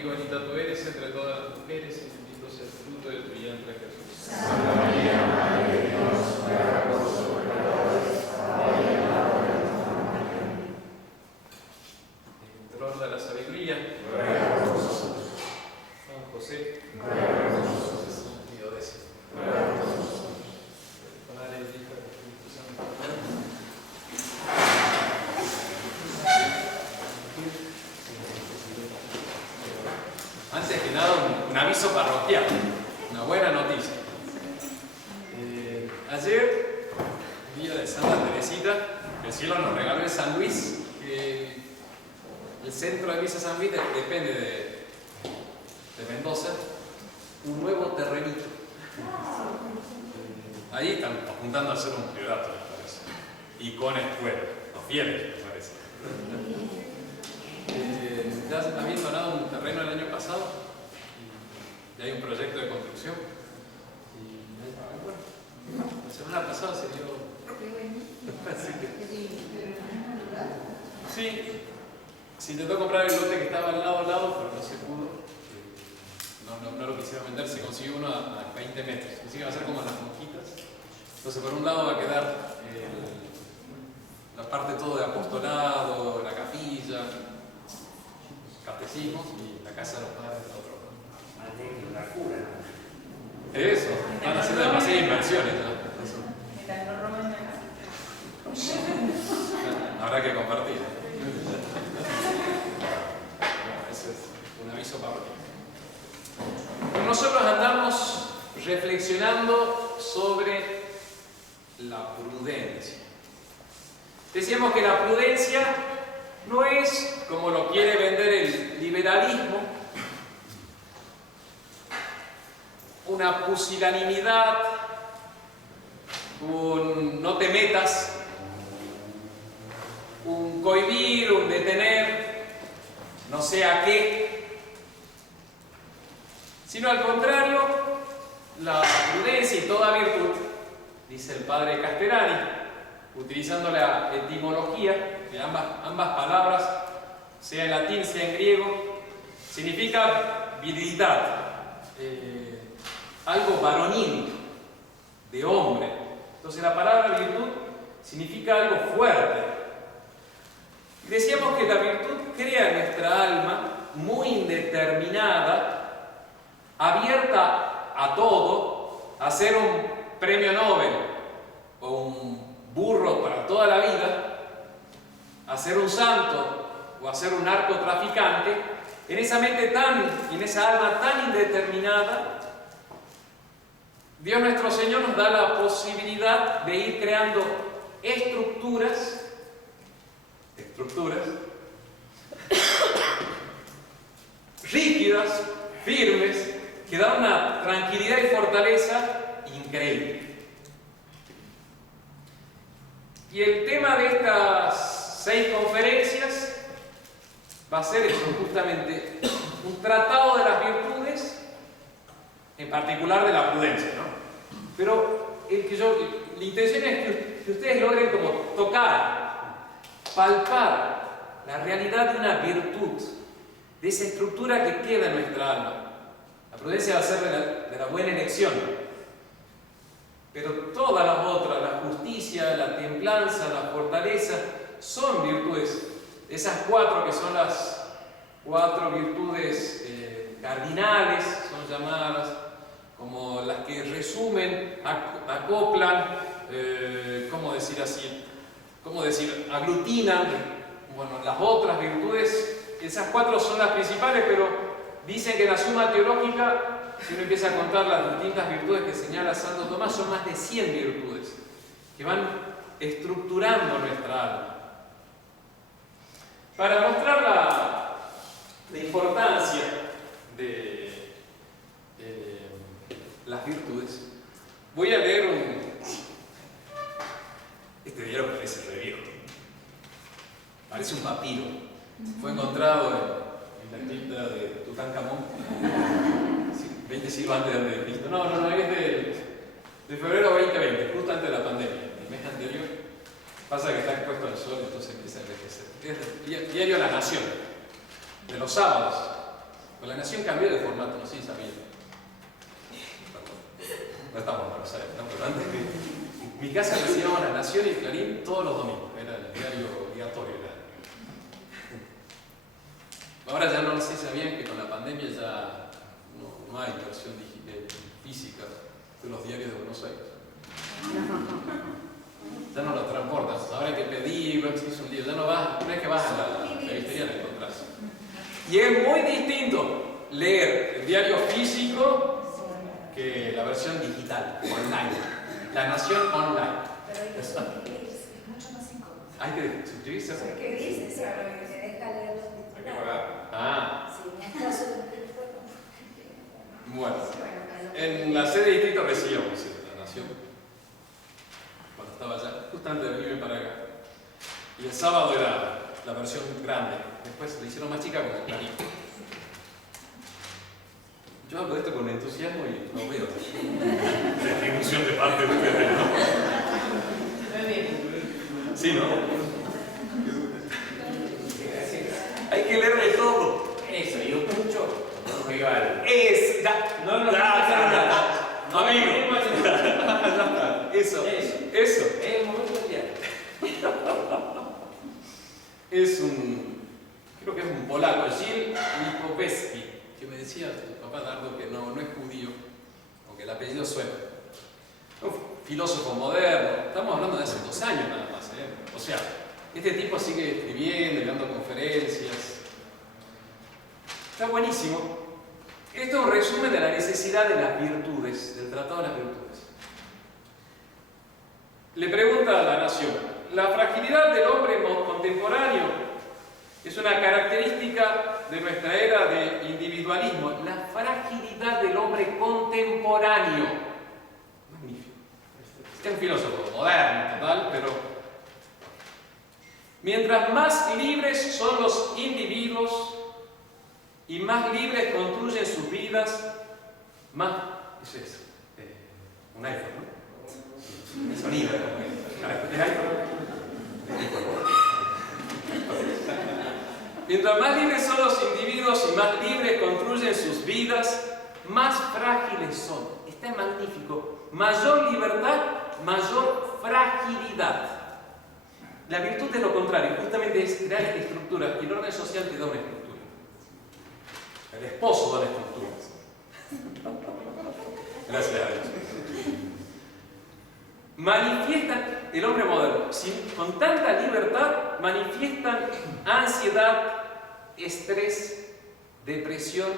contigo, bendita tú eres entre todas las mujeres, y bendito es el fruto de tu vientre, Jesús. Santa María, Madre de Dios, ruega por nosotros pecadores, ahora y en la hora de nuestra muerte. En honor de la sabiduría, Ruega por nosotros. San José, Ruega por nosotros. San Pío X, Ruega por nosotros. Padre, el Hijo y el Espíritu Santo. Antes que nada, un aviso parroquial, una buena noticia. Ayer, día de Santa Teresita, el cielo nos regaló el San Luis, que el centro de Villa San Luis depende de Mendoza, un nuevo terrenito. Ahí están apuntando a hacer un priorato, me parece, y con escuela, los fieles, me parece. Ya habían donado un terreno el año pasado y hay un proyecto de construcción. Y bueno, la semana pasada se dio. Sí, se intentó comprar el lote que estaba al lado, pero no se pudo. No lo quisieron vender, se consiguió uno a 20 metros. Así que va a ser como las mosquitas. Entonces, por un lado va a quedar la parte todo de apostolado, la capilla, catecismos y la casa de los padres del otro lado. La cura. Eso, están haciendo demasiadas inversiones ya. Habrá que compartir. Bueno, ese es un aviso parroquial. Nosotros andamos reflexionando sobre la prudencia. Decíamos que la prudencia no es, como lo quiere vender el liberalismo, una pusilanimidad, un no te metas, un cohibir, un detener, no sé a qué, sino al contrario, la prudencia y toda virtud, dice el padre Castellani, utilizando la etimología de ambas palabras, sea en latín, sea en griego, significa virilidad, algo varonil, de hombre. Entonces la palabra virtud significa algo fuerte. Y decíamos que la virtud crea en nuestra alma muy indeterminada, abierta a todo, a ser un premio Nobel o un burro para toda la vida, a ser un santo o a ser un narcotraficante, en esa mente en esa alma tan indeterminada, Dios nuestro Señor nos da la posibilidad de ir creando estructuras rígidas, firmes, que dan una tranquilidad y fortaleza increíble. Y el tema de estas 6 conferencias va a ser eso, justamente un tratado de las virtudes, en particular de la prudencia, ¿no? Pero la intención es que ustedes logren como tocar, palpar la realidad de una virtud, de esa estructura que queda en nuestra alma. La prudencia va a ser de la buena elección, pero todas las otras, la justicia, la templanza, la fortaleza, son virtudes. Esas 4 que son las 4 virtudes cardinales, son llamadas, como las que resumen, acoplan, ¿cómo decir así? ¿Cómo decir? Aglutinan, bueno, las otras virtudes. Esas 4 son las principales, pero dicen que en la Suma Teológica, si uno empieza a contar las distintas virtudes que señala Santo Tomás, son más de 100 virtudes que van estructurando nuestra alma. Para mostrar la importancia de las virtudes, voy a leer este diario parece re viejo, parece un papiro, fue encontrado en la cripta de Tutankamón 20 siglos antes de Cristo. No, es de febrero 2020, justo antes de la pandemia, el mes anterior. Pasa que está expuesto al sol, entonces empieza a envejecer. Es el diario La Nación, de los sábados. Pues La Nación cambió de formato, no sé si sabían. No estamos en Buenos Aires, pero antes mi casa recibíamos La Nación y Clarín todos los domingos, era el diario obligatorio. Ahora ya no sé si sabían que con la pandemia ya no hay versión física de los diarios de Buenos Aires. Ya no los transportas, ahora hay que pedirlo, es un lío, ya no vas, una vez que vas a la revistería lo encontrás. Y es muy distinto leer el diario físico que la versión digital, online. La Nación online. Pero hay que suscribirse, es mucho más incómodo. Hay que suscribirse. ¿Qué dice? Claro, que te deja leer los titulares. Ah. Sí, en el caso de un teléfono. Bueno, en la sede de distrito recibíamos La Nación. Cuando estaba allá, justamente de venirme para acá. Y el sábado era la versión grande. Después la hicieron más chica con el Clarín. Yo hablo de esto con entusiasmo y no veo retribución de parte de ustedes, ¿no? Sí, ¿no? Hay que leer de todo. Eso, yo escucho. No igual. No, amigo. Eso. Es el momento del día. Creo que es un polaco, Gil Lipovetsky, que me decía tu papá Dardo que no es judío, aunque el apellido suena. Un filósofo moderno, estamos hablando de hace 2 años nada más, ¿eh? O sea, este tipo sigue escribiendo y dando conferencias. Está buenísimo. Esto es un resumen de la necesidad de las virtudes, del Tratado de las Virtudes. Le pregunta a La Nación, ¿la fragilidad del hombre contemporáneo es una característica de nuestra era de individualismo? La fragilidad del hombre contemporáneo. Magnífico. Este es un filósofo moderno, total, pero mientras más libres son los individuos y más libres construyen sus vidas, más... Eso es un iPhone, ¿no? El sonido ¿es iPhone? Mientras más libres son los individuos y más libres construyen sus vidas, más frágiles son. Está magnífico. Mayor libertad, mayor fragilidad. La virtud es lo contrario, justamente es crear estructuras, y el orden social te da una estructura. El esposo da la estructura. Gracias a Dios. Manifiestan, el hombre moderno, con tanta libertad, manifiestan ansiedad, estrés, depresión,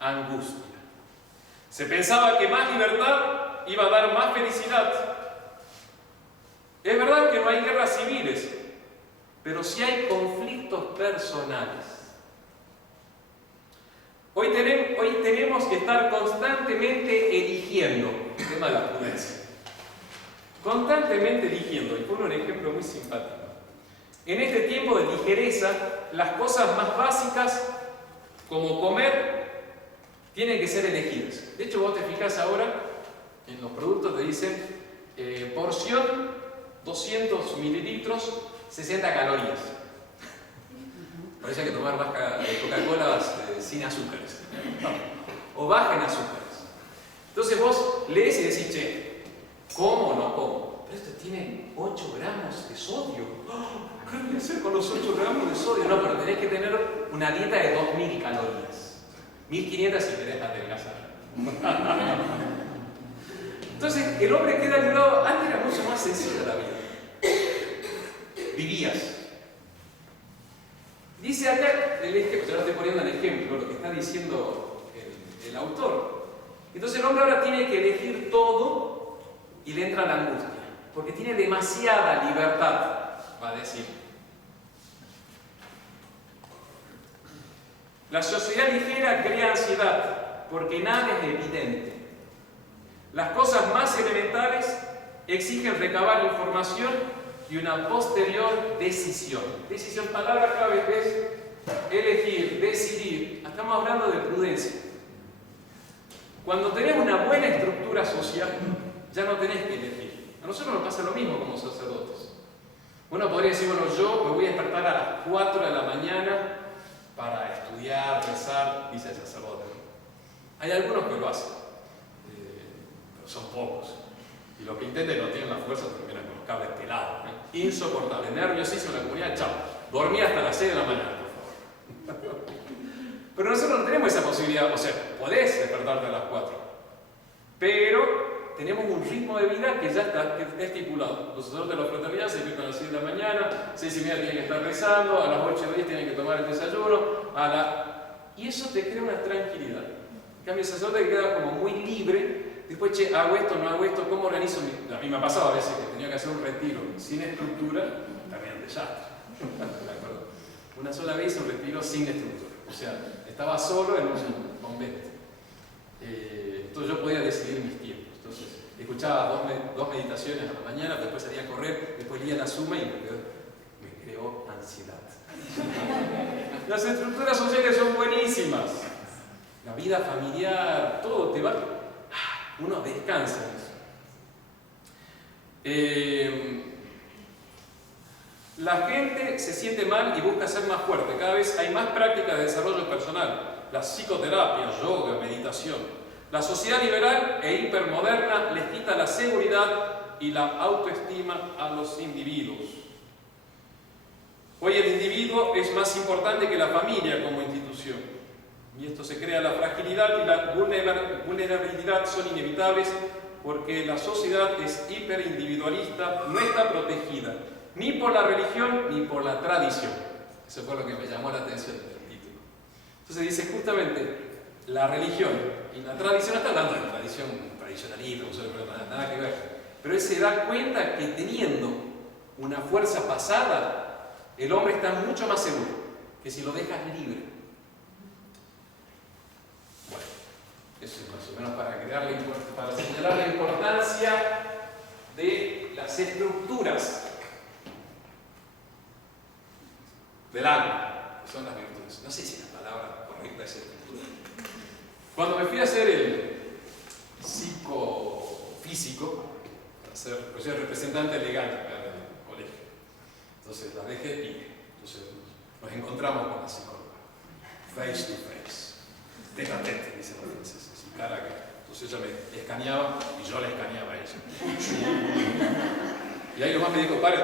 angustia. Se pensaba que más libertad iba a dar más felicidad. Es verdad que no hay guerras civiles, pero sí hay conflictos personales. Hoy tenemos que estar constantemente eligiendo, el tema de la prudencia. Constantemente eligiendo, y pongo un ejemplo muy simpático. En este tiempo de ligereza, las cosas más básicas, como comer, tienen que ser elegidas. De hecho, vos te fijás ahora, en los productos te dicen porción 200 mililitros, 60 calorías. Parece que tomar Coca-Cola sin azúcares. O baja en azúcares. Entonces vos lees y decís, che, ¿cómo o no como? Pero esto tiene 8 gramos de sodio. ¿Qué voy a hacer con los 8 gramos de sodio? No, pero tenés que tener una dieta de 2000 calorías. 1500 si querés adelgazar. Entonces el hombre queda librado. Antes era mucho más sencilla la vida. Vivías. Dice acá, el ejemplo, yo lo estoy poniendo en ejemplo, lo que está diciendo el autor. Entonces el hombre ahora tiene que elegir todo y le entra la angustia, porque tiene demasiada libertad, va a decir. La sociedad ligera crea ansiedad, porque nada es evidente. Las cosas más elementales exigen recabar información y una posterior decisión. Decisión, palabra clave es elegir, decidir. Estamos hablando de prudencia. Cuando tenés una buena estructura social, ya no tenés que elegir. A nosotros nos pasa lo mismo como sacerdotes. Uno podría decir, bueno, yo me voy a despertar a las 4 de la mañana para estudiar, rezar, dice el sacerdote. Hay algunos que lo hacen, pero son pocos. Y los que intentan y no tienen la fuerza terminan con los cables pelados. Insoportable, nerviosísimo en la comunidad, chao. Dormí hasta las 6 de la mañana, por favor. Pero nosotros no tenemos esa posibilidad, o sea, podés despertarte a las 4. Pero tenemos un ritmo de vida que ya está estipulado. Los sacerdotes de la fraternidad se despiertan a las 6 de la mañana, 6:30 tienen que estar rezando, a las 8:10 tienen que tomar el desayuno, y eso te crea una tranquilidad. En cambio, el sacerdote queda como muy libre. Después, che, hago esto, no hago esto, ¿cómo organizo mi...? A mí me ha pasado a veces que tenía que hacer un retiro sin estructura, también un desastre. Una sola vez un retiro sin estructura. O sea, estaba solo en un convento. Entonces yo podía decidir mis tiempos. Entonces, escuchaba dos meditaciones a la mañana, después salía a correr, después leía la suma y me creó ansiedad. Las estructuras sociales son buenísimas. La vida familiar, todo te va... Uno descansa en eso. La gente se siente mal y busca ser más fuerte. Cada vez hay más prácticas de desarrollo personal. La psicoterapia, yoga, meditación. La sociedad liberal e hipermoderna les quita la seguridad y la autoestima a los individuos. Hoy el individuo es más importante que la familia como institución. Y esto se crea, la fragilidad y la vulnerabilidad son inevitables porque la sociedad es hiperindividualista, no está protegida ni por la religión ni por la tradición. Eso fue lo que me llamó la atención del título. Entonces dice justamente, la religión y la tradición, no está hablando de tradición tradicionalista, nada que ver, pero él se da cuenta que teniendo una fuerza pasada, el hombre está mucho más seguro que si lo dejas libre. Bueno, eso es más o menos para señalar la importancia de las estructuras del alma, que son las virtudes. No sé si la palabra correcta es estructura. Cuando me fui a hacer el psicofísico, pues soy representante legal acá en el colegio, entonces la dejé y entonces nos encontramos con la psicóloga, face to face, tete a tete, dicen los franceses, y cara a cara. Entonces ella me escaneaba y yo la escaneaba a ella. Y ahí nomás me dijo, padre,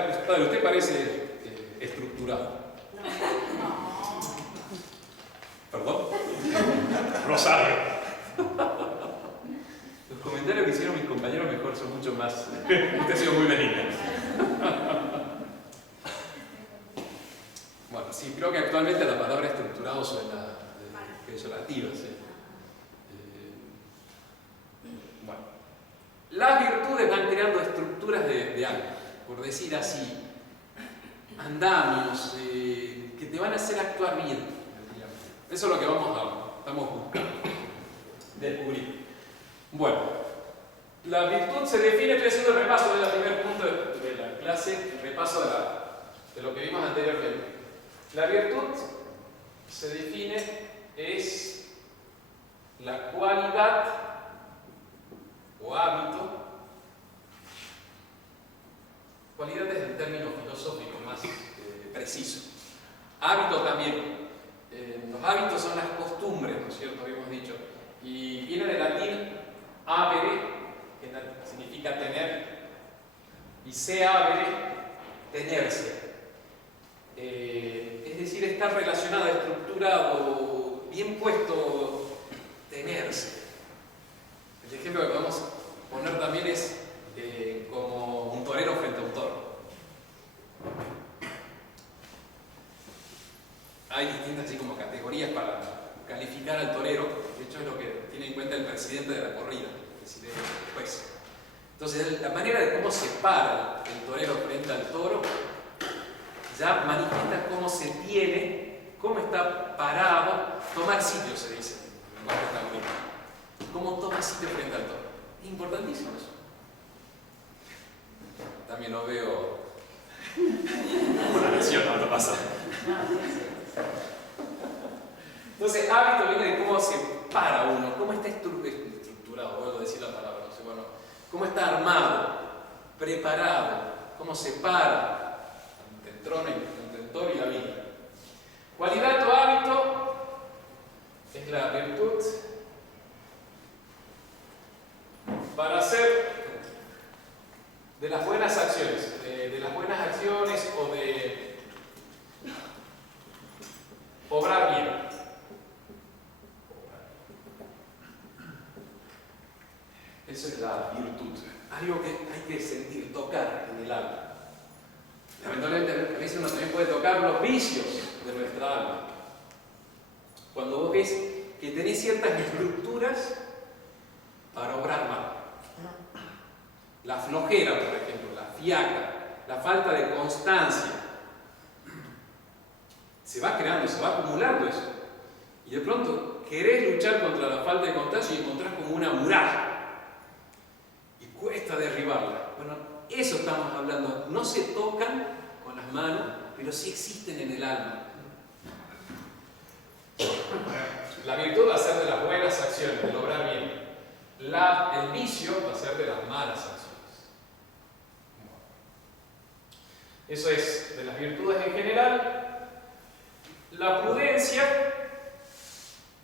usted parece estructurado. ¿Perdón? Rosario. Los comentarios que hicieron mis compañeros mejor son mucho más... Usted ha sido muy benigna. Bueno, sí, creo que actualmente la palabra estructurado suena peyorativa, ¿sí? Bueno. Las virtudes van creando estructuras de algo, por decir así, andamios, que te van a hacer actuar bien. Eso es lo que estamos buscando descubrir. Bueno, la virtud se define, estoy haciendo el repaso del primer punto de la clase, repaso de lo que vimos anteriormente. La virtud se define, es la cualidad o hábito. Cualidad es el término filosófico más preciso. Hábito también. Los hábitos son las costumbres, ¿no es cierto? Habíamos dicho. Y viene del latín habere, que significa tener, y se habere, tenerse. Es decir, estar relacionado, estructurado, bien puesto, tenerse. El ejemplo que podemos poner también es como un torero frente a un toro. Hay distintas así como categorías para calificar al torero. De hecho es lo que tiene en cuenta el presidente de la corrida, el presidente del juez. Entonces la manera de cómo se para el torero frente al toro ya manifiesta cómo se tiene, cómo está parado, tomar sitio se dice en lenguaje taurino. Cómo toma sitio frente al toro. Es importantísimo eso. También lo veo una lección, no pasa. Entonces, hábito viene de cómo se para uno, cómo está estructurado, vuelvo a decir la palabra, no sé, bueno, cómo está armado, preparado, cómo se para ante el trono, ante el toro y la vida. Cualidad o hábito es la virtud para hacer de las buenas acciones, o de obrar bien. Esa es la virtud, algo que hay que sentir, tocar en el alma. Lamentablemente a veces uno también puede tocar los vicios de nuestra alma. Cuando vos ves que tenés ciertas estructuras para obrar mal. La flojera, por ejemplo, la fiaca, la falta de constancia. Se va creando, se va acumulando eso. Y de pronto querés luchar contra la falta de constancia y encontrás como una muralla. Y cuesta derribarla. Bueno, eso estamos hablando. No se tocan con las manos, pero sí existen en el alma. La virtud va a ser de las buenas acciones, de lograr bien. El vicio va a ser de las malas acciones. Eso es de las virtudes en general. La prudencia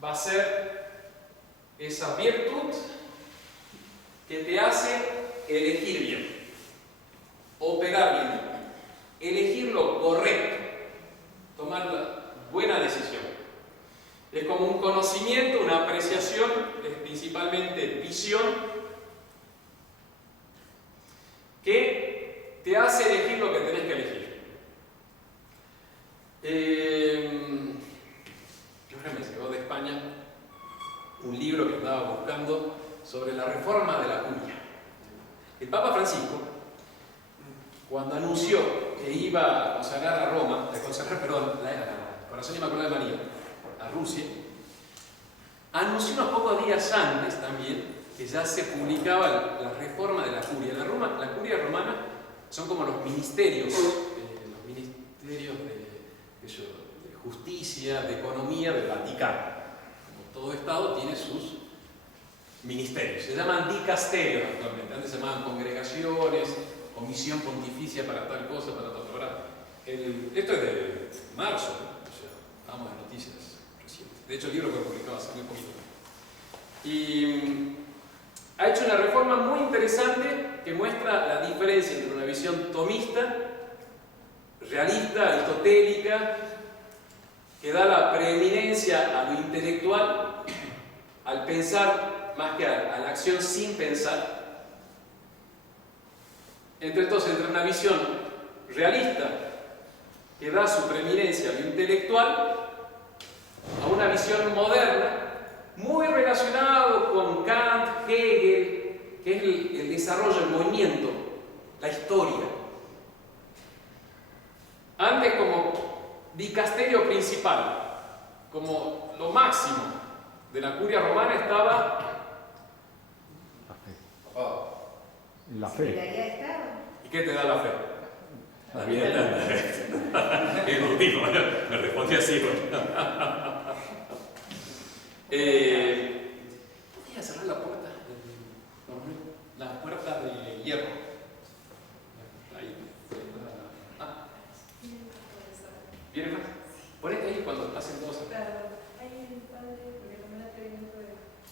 va a ser esa virtud que te hace elegir bien, operar bien, elegir lo correcto, tomar la buena decisión. Es como un conocimiento, una apreciación, es principalmente visión, que te hace elegir lo que tenés que elegir. Ahora me llegó de España un libro que estaba buscando sobre la reforma de la curia. El Papa Francisco, cuando anunció que iba a consagrar a Roma, la Corazón Inmaculado de María, a Rusia, anunció unos pocos días antes también que ya se publicaba la reforma de la curia. La curia romana son como los ministerios de justicia, de economía del Vaticano. Como todo Estado tiene sus ministerios. Se llaman dicasterios actualmente. Antes se llamaban congregaciones, comisión pontificia para tal cosa, para tal programa. Esto es de marzo, ¿no? O sea, vamos a noticias recientes. De hecho, el libro fue publicado hace muy poquito. Y ha hecho una reforma muy interesante que muestra la diferencia entre una visión tomista, realista, aristotélica, que da la preeminencia a lo intelectual, al pensar más que a la acción sin pensar. Entre una visión realista, que da su preeminencia a lo intelectual, a una visión moderna, muy relacionado con Kant, Hegel, que es el desarrollo, el movimiento, la historia. Antes como dicasterio principal, como lo máximo de la curia romana estaba La fe. Secretaría de Estado. ¿Y qué te da la fe? La vida eterna. El bautismo, me respondí así. Voy a cerrar la puerta. La puerta de hierro. Ahí. ¿Viene más? Ponete ahí cuando pasen todos. Claro, hay un padre, porque tomé el atrevimiento de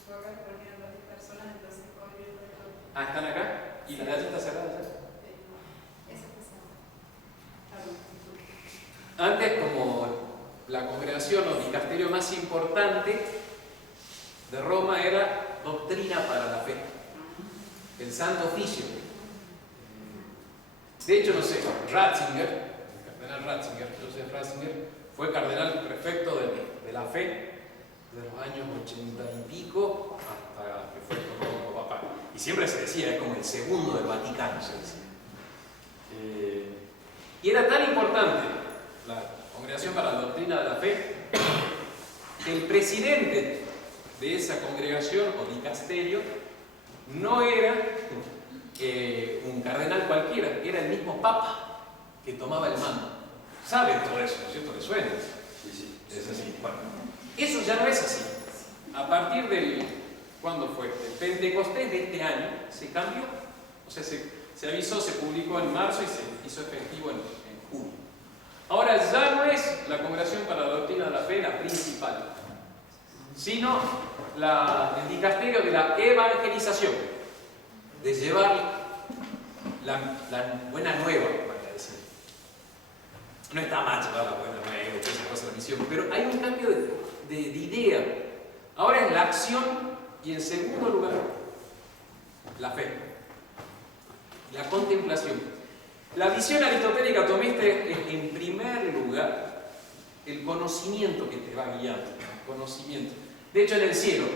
jugar porque eran varias personas, entonces hoy el resto. Ah, ¿están acá? ¿Y la de allá está cerrada ya? Esa persona. Antes, como la congregación o dicasterio más importante de Roma era doctrina para la fe, el Santo Oficio. De hecho, no sé, Ratzinger, el cardenal Ratzinger, Joseph Ratzinger, fue cardenal prefecto de la fe de los años 80 y pico hasta que fue tomado como papá. Y siempre se decía, es como el segundo del Vaticano, se decía. Y era tan importante la Congregación para la Doctrina de la Fe que el presidente de esa congregación o dicasterio no era un cardenal cualquiera, era el mismo Papa que tomaba el mando. ¿Saben todo eso, no es cierto? ¿Le suena? Sí, es así. Bueno, eso ya no es así. A partir del, ¿cuándo fue? El Pentecostés de este año se cambió, o sea, se avisó, se publicó en marzo y se hizo efectivo en junio. Ahora ya no es la Congregación para la Doctrina de la Fe la principal, sino el dicasterio de la evangelización, de llevar la buena nueva, para decir. No está mal llevar la buena nueva, esa cosa de la misión, pero hay un cambio de idea. Ahora es la acción y en segundo lugar, la fe, la contemplación. La visión aristotélica tomista es en primer lugar el conocimiento que te va guiando, el conocimiento. De hecho, en el cielo,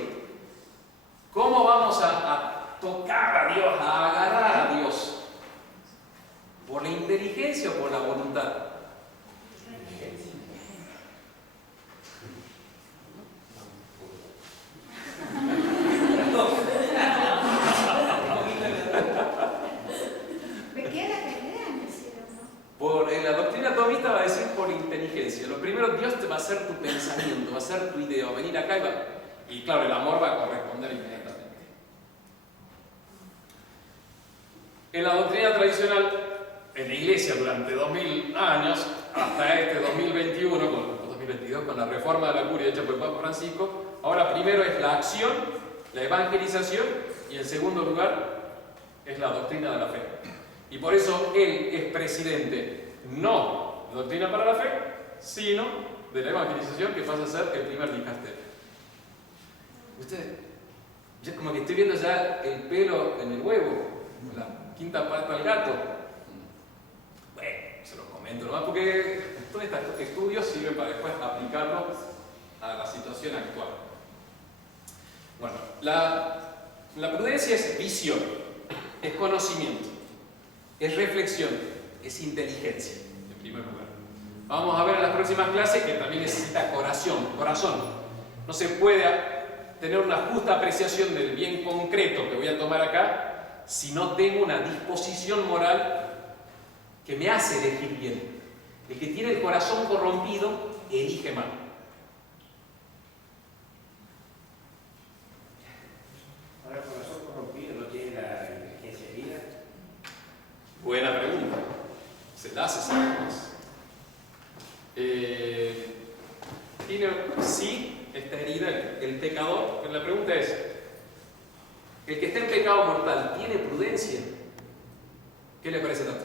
¿cómo vamos a tocar a Dios, a agarrar a Dios? ¿Por la inteligencia o por la voluntad? La doctrina tomista va a decir por inteligencia. Lo primero, Dios te va a hacer tu pensamiento, va a ser tu idea, va a venir acá y claro, el amor va a corresponder inmediatamente. En la doctrina tradicional, en la Iglesia durante 2000 años, hasta este 2022, con la reforma de la curia hecha por el Papa Francisco, ahora primero es la acción, la evangelización, y en segundo lugar es la doctrina de la fe. Y por eso él es presidente no de doctrina para la fe, sino de la evangelización, que pasa a ser el primer dicasterio. Ustedes, yo como que estoy viendo ya el pelo en el huevo, la quinta pata al gato. Bueno, se los comento nomás porque todos estos estudios sirven para después aplicarlos a la situación actual. Bueno, la prudencia es visión, es conocimiento, es reflexión, es inteligencia, en primer lugar. Vamos a ver en las próximas clases que también necesita corazón. No se puede tener una justa apreciación del bien concreto que voy a tomar acá si no tengo una disposición moral que me hace elegir bien. El que tiene el corazón corrompido, elige mal. Ahora, el corazón corrompido no tiene la inteligencia divina. Buena pregunta. Se la hace saber más. Tiene, sí, esta herida, el pecador, pero la pregunta es, ¿el que está en pecado mortal tiene prudencia? ¿Qué le parece tanto?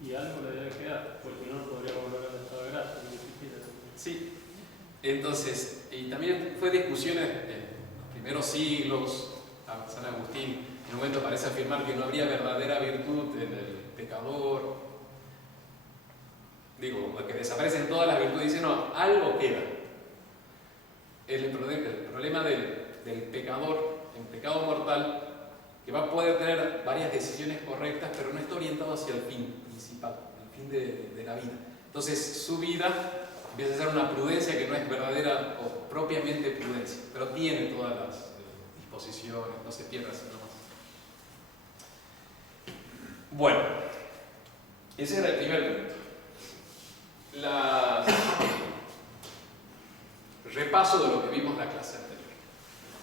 Y algo le debe quedar, porque no podría volver al estado de gracia, ni siquiera. Sí. Entonces, y también fue discusiones en los primeros siglos, a San Agustín, en un momento parece afirmar que no habría verdadera virtud en el pecador. Digo, que desaparecen todas las virtudes, dicen, no, algo queda. El problema del pecador, en pecado mortal, que va a poder tener varias decisiones correctas, pero no está orientado hacia el fin principal, el fin de la vida. Entonces, su vida empieza a ser una prudencia que no es verdadera o propiamente prudencia, pero tiene todas las disposiciones, no se pierda sino más. Bueno, ese era el primer punto. Repaso de lo que vimos en la clase anterior.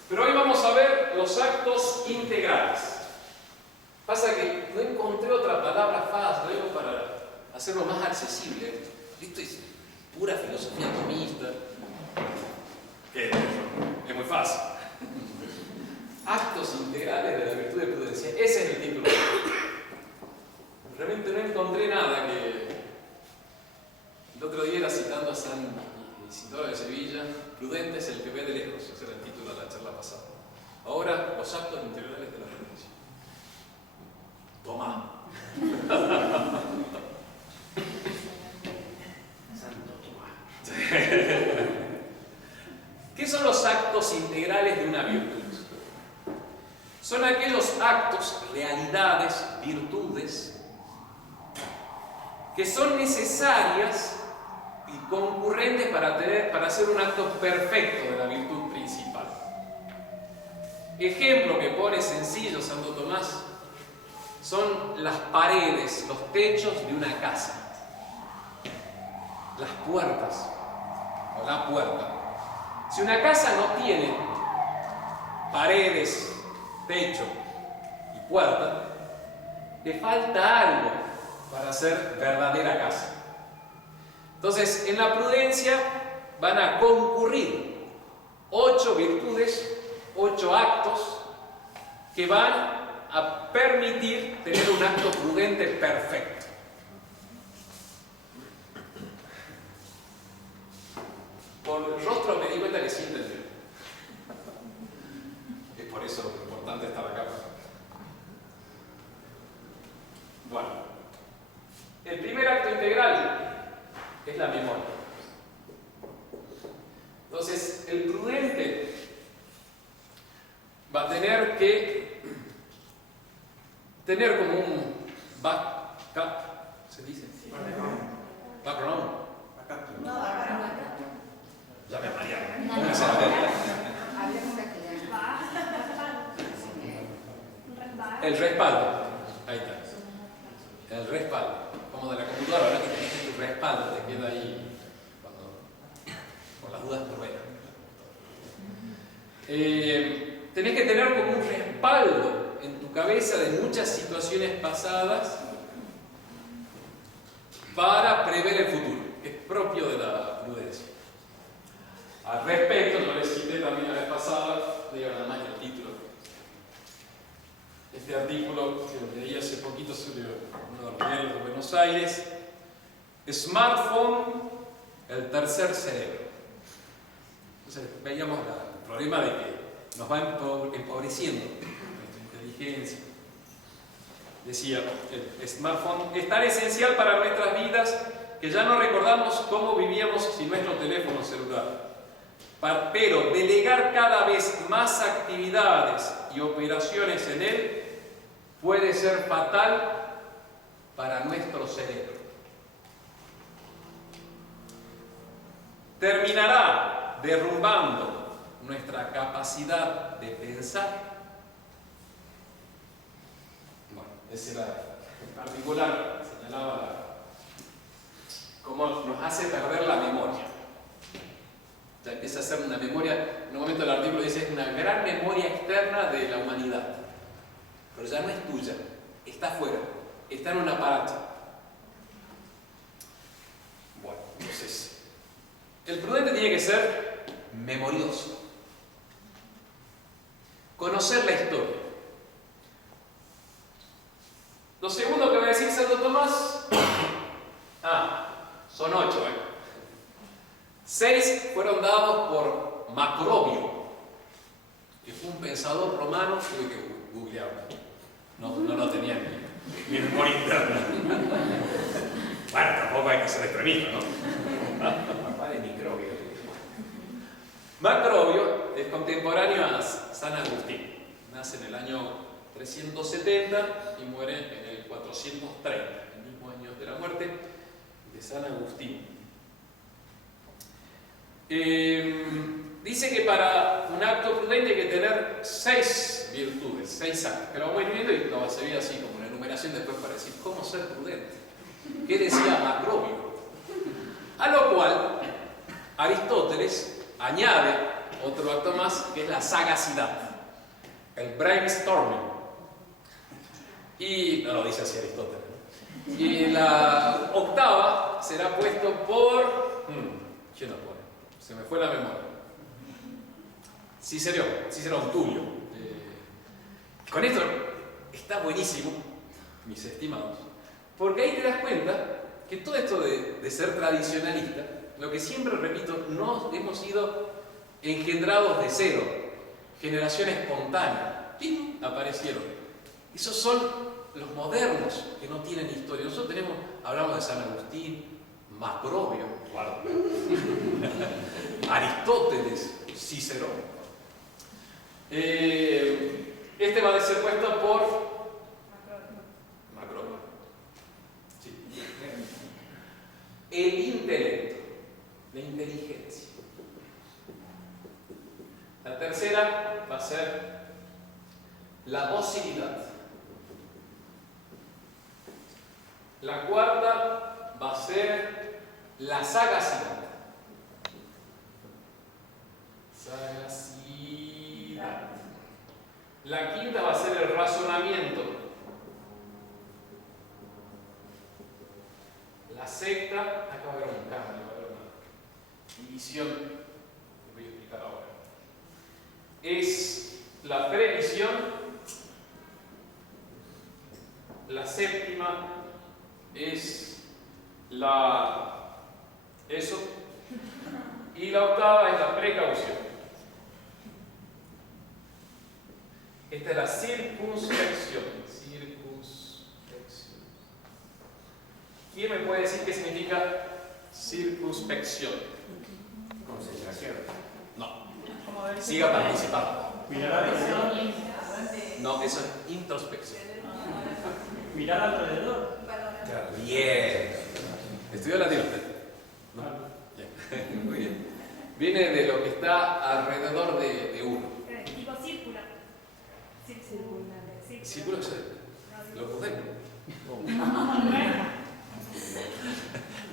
Pero hoy vamos a ver los actos integrales. Pasa que no encontré otra palabra fácil, algo para hacerlo más accesible. Esto es pura filosofía tomista, que es muy fácil. Actos integrales de la virtud de prudencia. Ese es el título. Realmente no encontré nada que... El otro día era citando a San Isidoro de Sevilla, prudente es el que ve de lejos, ese era el título de la charla pasada. Ahora, los actos integrales de la prudencia. Toma. Santo Tomás. ¿Qué son los actos integrales de una virtud? Son aquellos actos, realidades, virtudes, que son necesarias y concurrentes para hacer un acto perfecto de la virtud principal. Ejemplo que pone sencillo Santo Tomás son las paredes, los techos de una casa, las puertas o la puerta. Si una casa no tiene paredes, techo y puerta, le falta algo para ser verdadera casa. Entonces, en la prudencia van a concurrir 8 virtudes, 8 actos que van a permitir tener un acto prudente perfecto. Por el rostro me di cuenta que sí entendí. Es por eso lo importante estar acá. Bueno, el primer acto integral es la memoria. Entonces, el prudente va a tener que tener como un backup, ¿se dice? Background. No, acá no. Ya me marearon. No, ¿Cómo se llama? Hablemos castellano. El respaldo. Ahí está. El respaldo. Como de la computadora, ¿verdad? Que tenés tu respaldo, te queda ahí cuando, por las dudas truenan. Tenés que tener como un respaldo en tu cabeza de muchas situaciones pasadas para prever el futuro, que es propio de la prudencia. Al respecto, yo les cité también la vez pasada, digo nada más que el título. Este artículo que leí hace poquito sobre uno de los diarios de Buenos Aires, Smartphone, el tercer cerebro. Entonces veíamos el problema de que nos va empobreciendo nuestra inteligencia. Decía, el smartphone es tan esencial para nuestras vidas que ya no recordamos cómo vivíamos sin nuestro teléfono celular. Pero delegar cada vez más actividades y operaciones en él puede ser fatal para nuestro cerebro. Terminará derrumbando nuestra capacidad de pensar. Bueno, ese era en particular, señalaba cómo nos hace perder la memoria. Ya empieza a ser una memoria, en un momento del artículo dice, es una gran memoria externa de la humanidad. Pero ya no es tuya, está afuera, está en un aparato. Bueno, entonces, el prudente tiene que ser memorioso. Conocer la historia. Lo segundo que va a decir Santo Tomás, son 8, 6 fueron dados por Macrobio, que fue un pensador romano, tuve que googlearlo. No lo tenía ni en memoria interna. Bueno, tampoco hay que ser extremista, ¿no? Papá de Microbio. Macrobio es contemporáneo a San Agustín. Nace en el año 370 y muere en el 430, el mismo año de la muerte de San Agustín. Dice que para un acto prudente hay que tener 6 virtudes, 6 actos, que lo vamos a ir viendo y lo vas a ver así como una enumeración después para decir cómo ser prudente. ¿Qué decía Macrobio? A lo cual Aristóteles añade otro acto más que es la sagacidad, el brainstorming. Y no lo dice así Aristóteles, ¿no? Y la octava será puesto por... ¿quién lo pone? Se me fue la memoria. Cicerón Tulio. Con esto está buenísimo, mis estimados, porque ahí te das cuenta que todo esto de ser tradicionalista, lo que siempre repito, no hemos sido engendrados de cero, generación espontánea. ¡Pim! Aparecieron. Esos son los modernos que no tienen historia. Nosotros hablamos de San Agustín, Macrobio, Aristóteles, Cicerón. Este va a ser puesto por Macrobio. Sí. El intelecto, la inteligencia. La tercera va a ser la docilidad. La cuarta va a ser la sagacidad. Sagacidad. La quinta va a ser el razonamiento. La sexta, acá va a haber un cambio. visión que voy a explicar ahora. Es la previsión, la séptima es eso, y la octava es la precaución. Esta es la circunspección. ¿Quién me puede decir qué significa circunspección? Concentración. No. Siga participando. Mirar alrededor. No, eso es introspección. Mirar alrededor. Bien. ¿Estudió latín usted? ¿No? Bien. Muy bien. Viene de lo que está alrededor de uno. Tipo círculo. Círculo es lo podemos.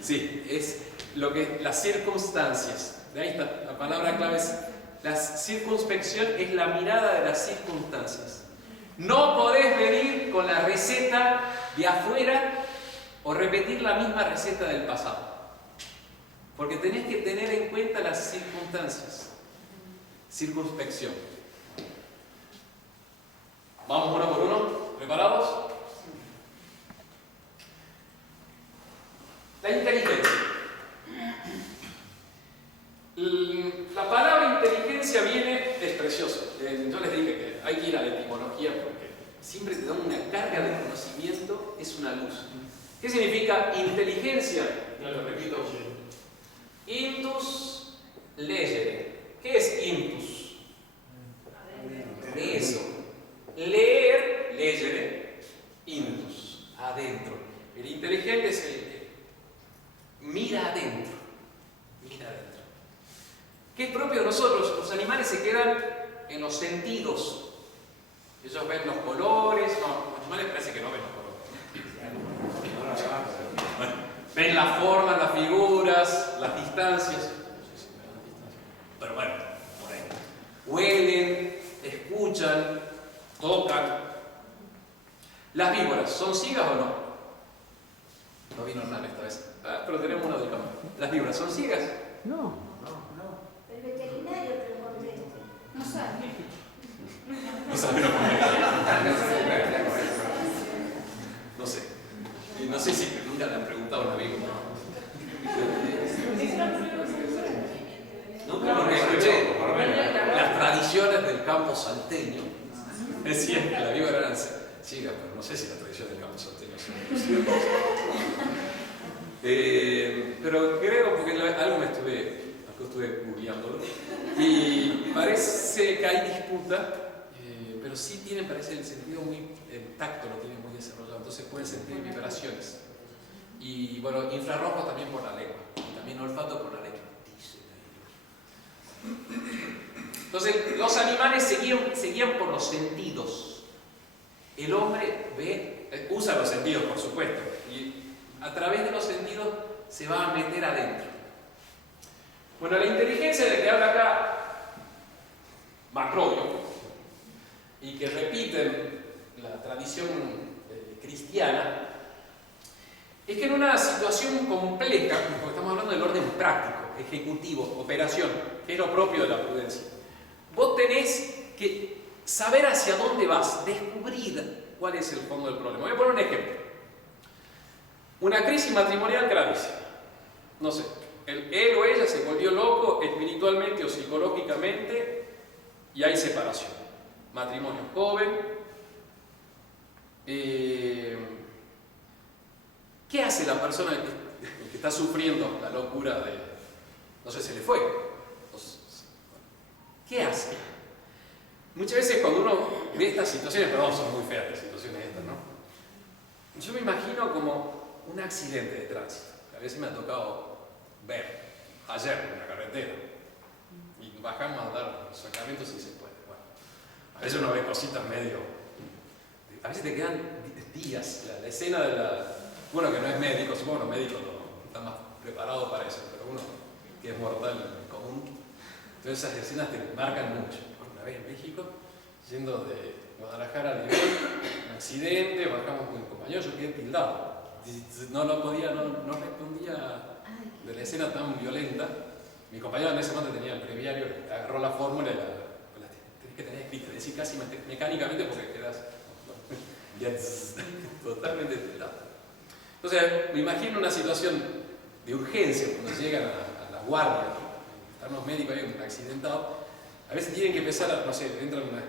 Sí, es lo que las circunstancias. De ahí está, la palabra clave es la circunspección, es la mirada de las circunstancias. No podés venir con la receta de afuera o repetir la misma receta del pasado. Porque tenés que tener en cuenta las circunstancias. Circunspección. Vamos uno por uno. ¿Preparados? La inteligencia. La palabra inteligencia viene, es precioso. Yo les dije que hay que ir a la etimología porque siempre te da una carga de conocimiento, es una luz. ¿Qué significa inteligencia? Ya lo repito. Intus legere. ¿Qué es intus? Eso. Leer, legere, intus, adentro. El inteligente es el que mira adentro. Mira adentro. ¿Qué es propio de nosotros? Los animales se quedan en los sentidos. Ellos ven los colores. No, los animales parece que no ven los colores. Bueno, ven las formas, las figuras, las distancias. Pero bueno, por ahí. Huelen, escuchan, tocan. ¿Las víboras son ciegas o no? No vino Hernán esta vez. Pero tenemos una del campo. ¿Las víboras son ciegas? No. El veterinario preguntó esto. No sabe. No sabe lo No sé. Y no sé si nunca le han preguntado a una víbora. Nunca lo escuché. Las tradiciones del campo salteño decían que la víbora era ciega, pero no sé si la tradición del campo salteño es cierta. Pero creo, porque algo estuve googleándolo, y parece que hay disputa, pero sí tienen, parece, el sentido el tacto lo tienen muy desarrollado, entonces pueden sentir vibraciones. Y bueno, infrarrojo también por la lengua, y también olfato por la lengua. Entonces, los animales seguían por los sentidos. El hombre usa los sentidos, por supuesto, y a través de los sentidos se va a meter adentro. Bueno, la inteligencia de que habla acá Macrobio, y que repiten la tradición cristiana, es que en una situación compleja, porque estamos hablando del orden práctico, ejecutivo, operación, que es lo propio de la prudencia, vos tenés que saber hacia dónde vas, descubrir cuál es el fondo del problema. Voy a poner un ejemplo. Una crisis matrimonial gravísima. No sé, él o ella se volvió loco espiritualmente o psicológicamente y hay separación. Matrimonio joven. ¿Qué hace la persona que está sufriendo la locura de... No sé, se le fue? ¿Qué hace? Muchas veces cuando uno ve estas situaciones, perdón, son muy feas las situaciones estas, ¿no? Yo me imagino como un accidente de tránsito, que a veces me ha tocado ver, ayer en la carretera, y bajamos a dar sacramentos si se puede. Bueno, a veces uno ve cositas medio... A veces te quedan días, la escena de la... Bueno, que no es médico, supongo que los médicos están más preparados para eso, pero uno que es mortal común, entonces esas escenas te marcan mucho. Una vez en México, yendo de Guadalajara a León, un accidente, bajamos con mi compañero, yo quedé tildado. No respondía de la escena tan violenta. Mi compañero en ese momento tenía el breviario, agarró la fórmula y la tenés que tener escrita, decir casi mecánicamente porque quedas ya totalmente tentado. Entonces, me imagino una situación de urgencia cuando llegan a la guardia, ¿no? Están los médicos ahí accidentados, a veces tienen que empezar, no sé, entran en una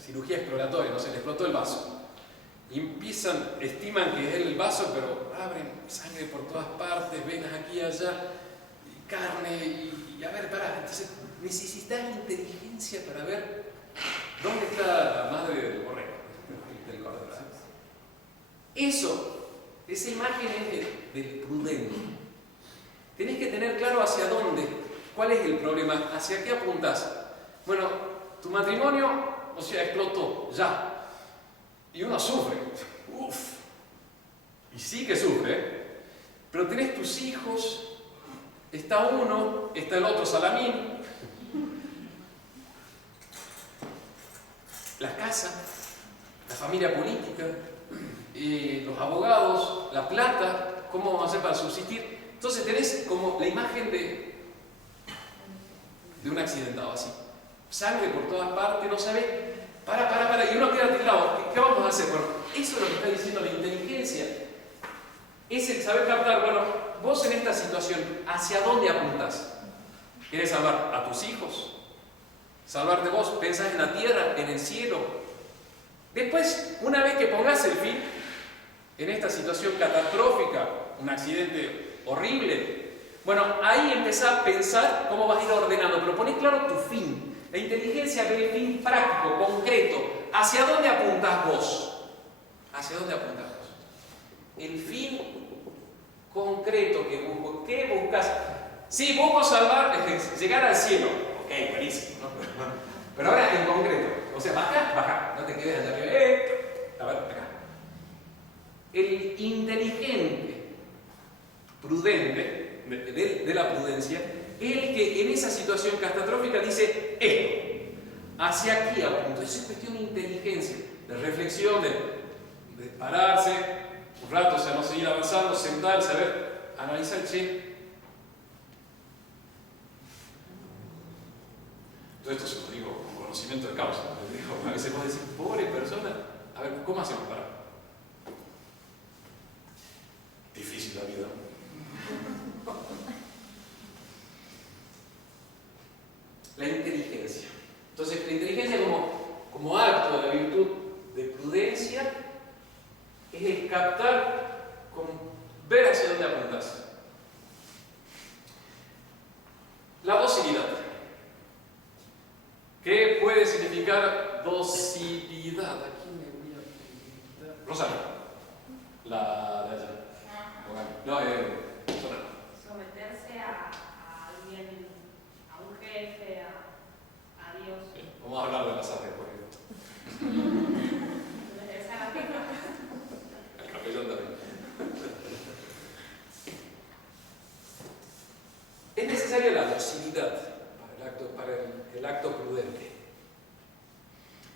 cirugía exploratoria, no sé, le explotó el vaso. Y estiman que es el vaso, pero abren sangre por todas partes, venas aquí y allá, y carne, y a ver, pará, entonces necesitas inteligencia para ver dónde está la madre del borrego, del cordero. Esa imagen es del prudente. Tenés que tener claro hacia dónde, cuál es el problema, hacia qué apuntás. Bueno, tu matrimonio, o sea, explotó, ya. Y uno sufre, uff, y sí que sufre, pero tenés tus hijos, está uno, está el otro salamín, la casa, la familia política, los abogados, la plata, cómo vamos a hacer para subsistir. Entonces tenés como la imagen de un accidentado así, sangre por todas partes, no sabés. Para, y uno queda tildado. ¿Qué vamos a hacer? Bueno, eso es lo que está diciendo la inteligencia. Es el saber captar, bueno, vos en esta situación, ¿hacia dónde apuntás? ¿Querés salvar a tus hijos? ¿Salvarte vos? ¿Pensás en la tierra, en el cielo? Después, una vez que pongas el fin en esta situación catastrófica, un accidente horrible, bueno, ahí empezás a pensar cómo vas a ir ordenando, pero ponés claro tu fin. La inteligencia ve el fin práctico, concreto. ¿Hacia dónde apuntás vos? ¿Hacia dónde apuntás vos? El fin concreto que busco. ¿Qué buscas? Sí, busco salvar, llegar al cielo. Ok, buenísimo, ¿no? Pero ahora en concreto. O sea, baja, no te quedes allá arriba. A ver, acá. El inteligente, prudente, de la prudencia, el que en esa situación catastrófica dice esto, hacia aquí apunto. Eso es cuestión de inteligencia, de reflexión, de pararse un rato, o sea, no seguir avanzando, sentarse, a ver, analizar, todo esto se lo digo con conocimiento de causa. A veces vos decís, pobre persona, a ver, ¿cómo hacemos para? Difícil la vida. La inteligencia. Entonces, la inteligencia como acto de la virtud de prudencia es el captar, ver hacia dónde apuntas. La docilidad. ¿Qué puede significar docilidad? Aquí me voy a pintar. Rosario. La de allá. No, Solano. Someterse a alguien, a un jefe, a Dios. Sí, vamos a hablar de las artes, por ejemplo. Esa es la pena. El capellán también. Es necesaria la docilidad para el acto prudente.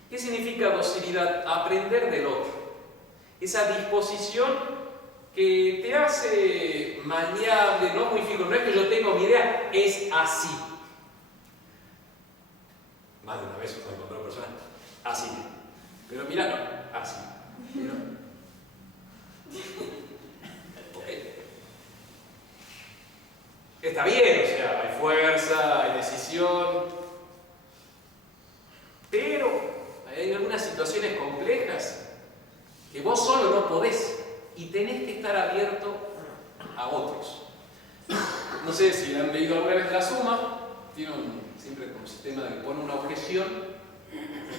¿Qué significa docilidad? Aprender del otro. Esa disposición que te hace maleable, no muy fijo. No es que yo tengo mi idea, es así. Más de una vez uno encontró personas así. Pero mira, no, así. Pero, ok. Está bien, o sea, hay fuerza, hay decisión, pero hay algunas situaciones complejas que vos solo no podés y tenés que estar abierto a otros. No sé si han leído alguna vez La Suma, tiene siempre como sistema de que pone una objeción,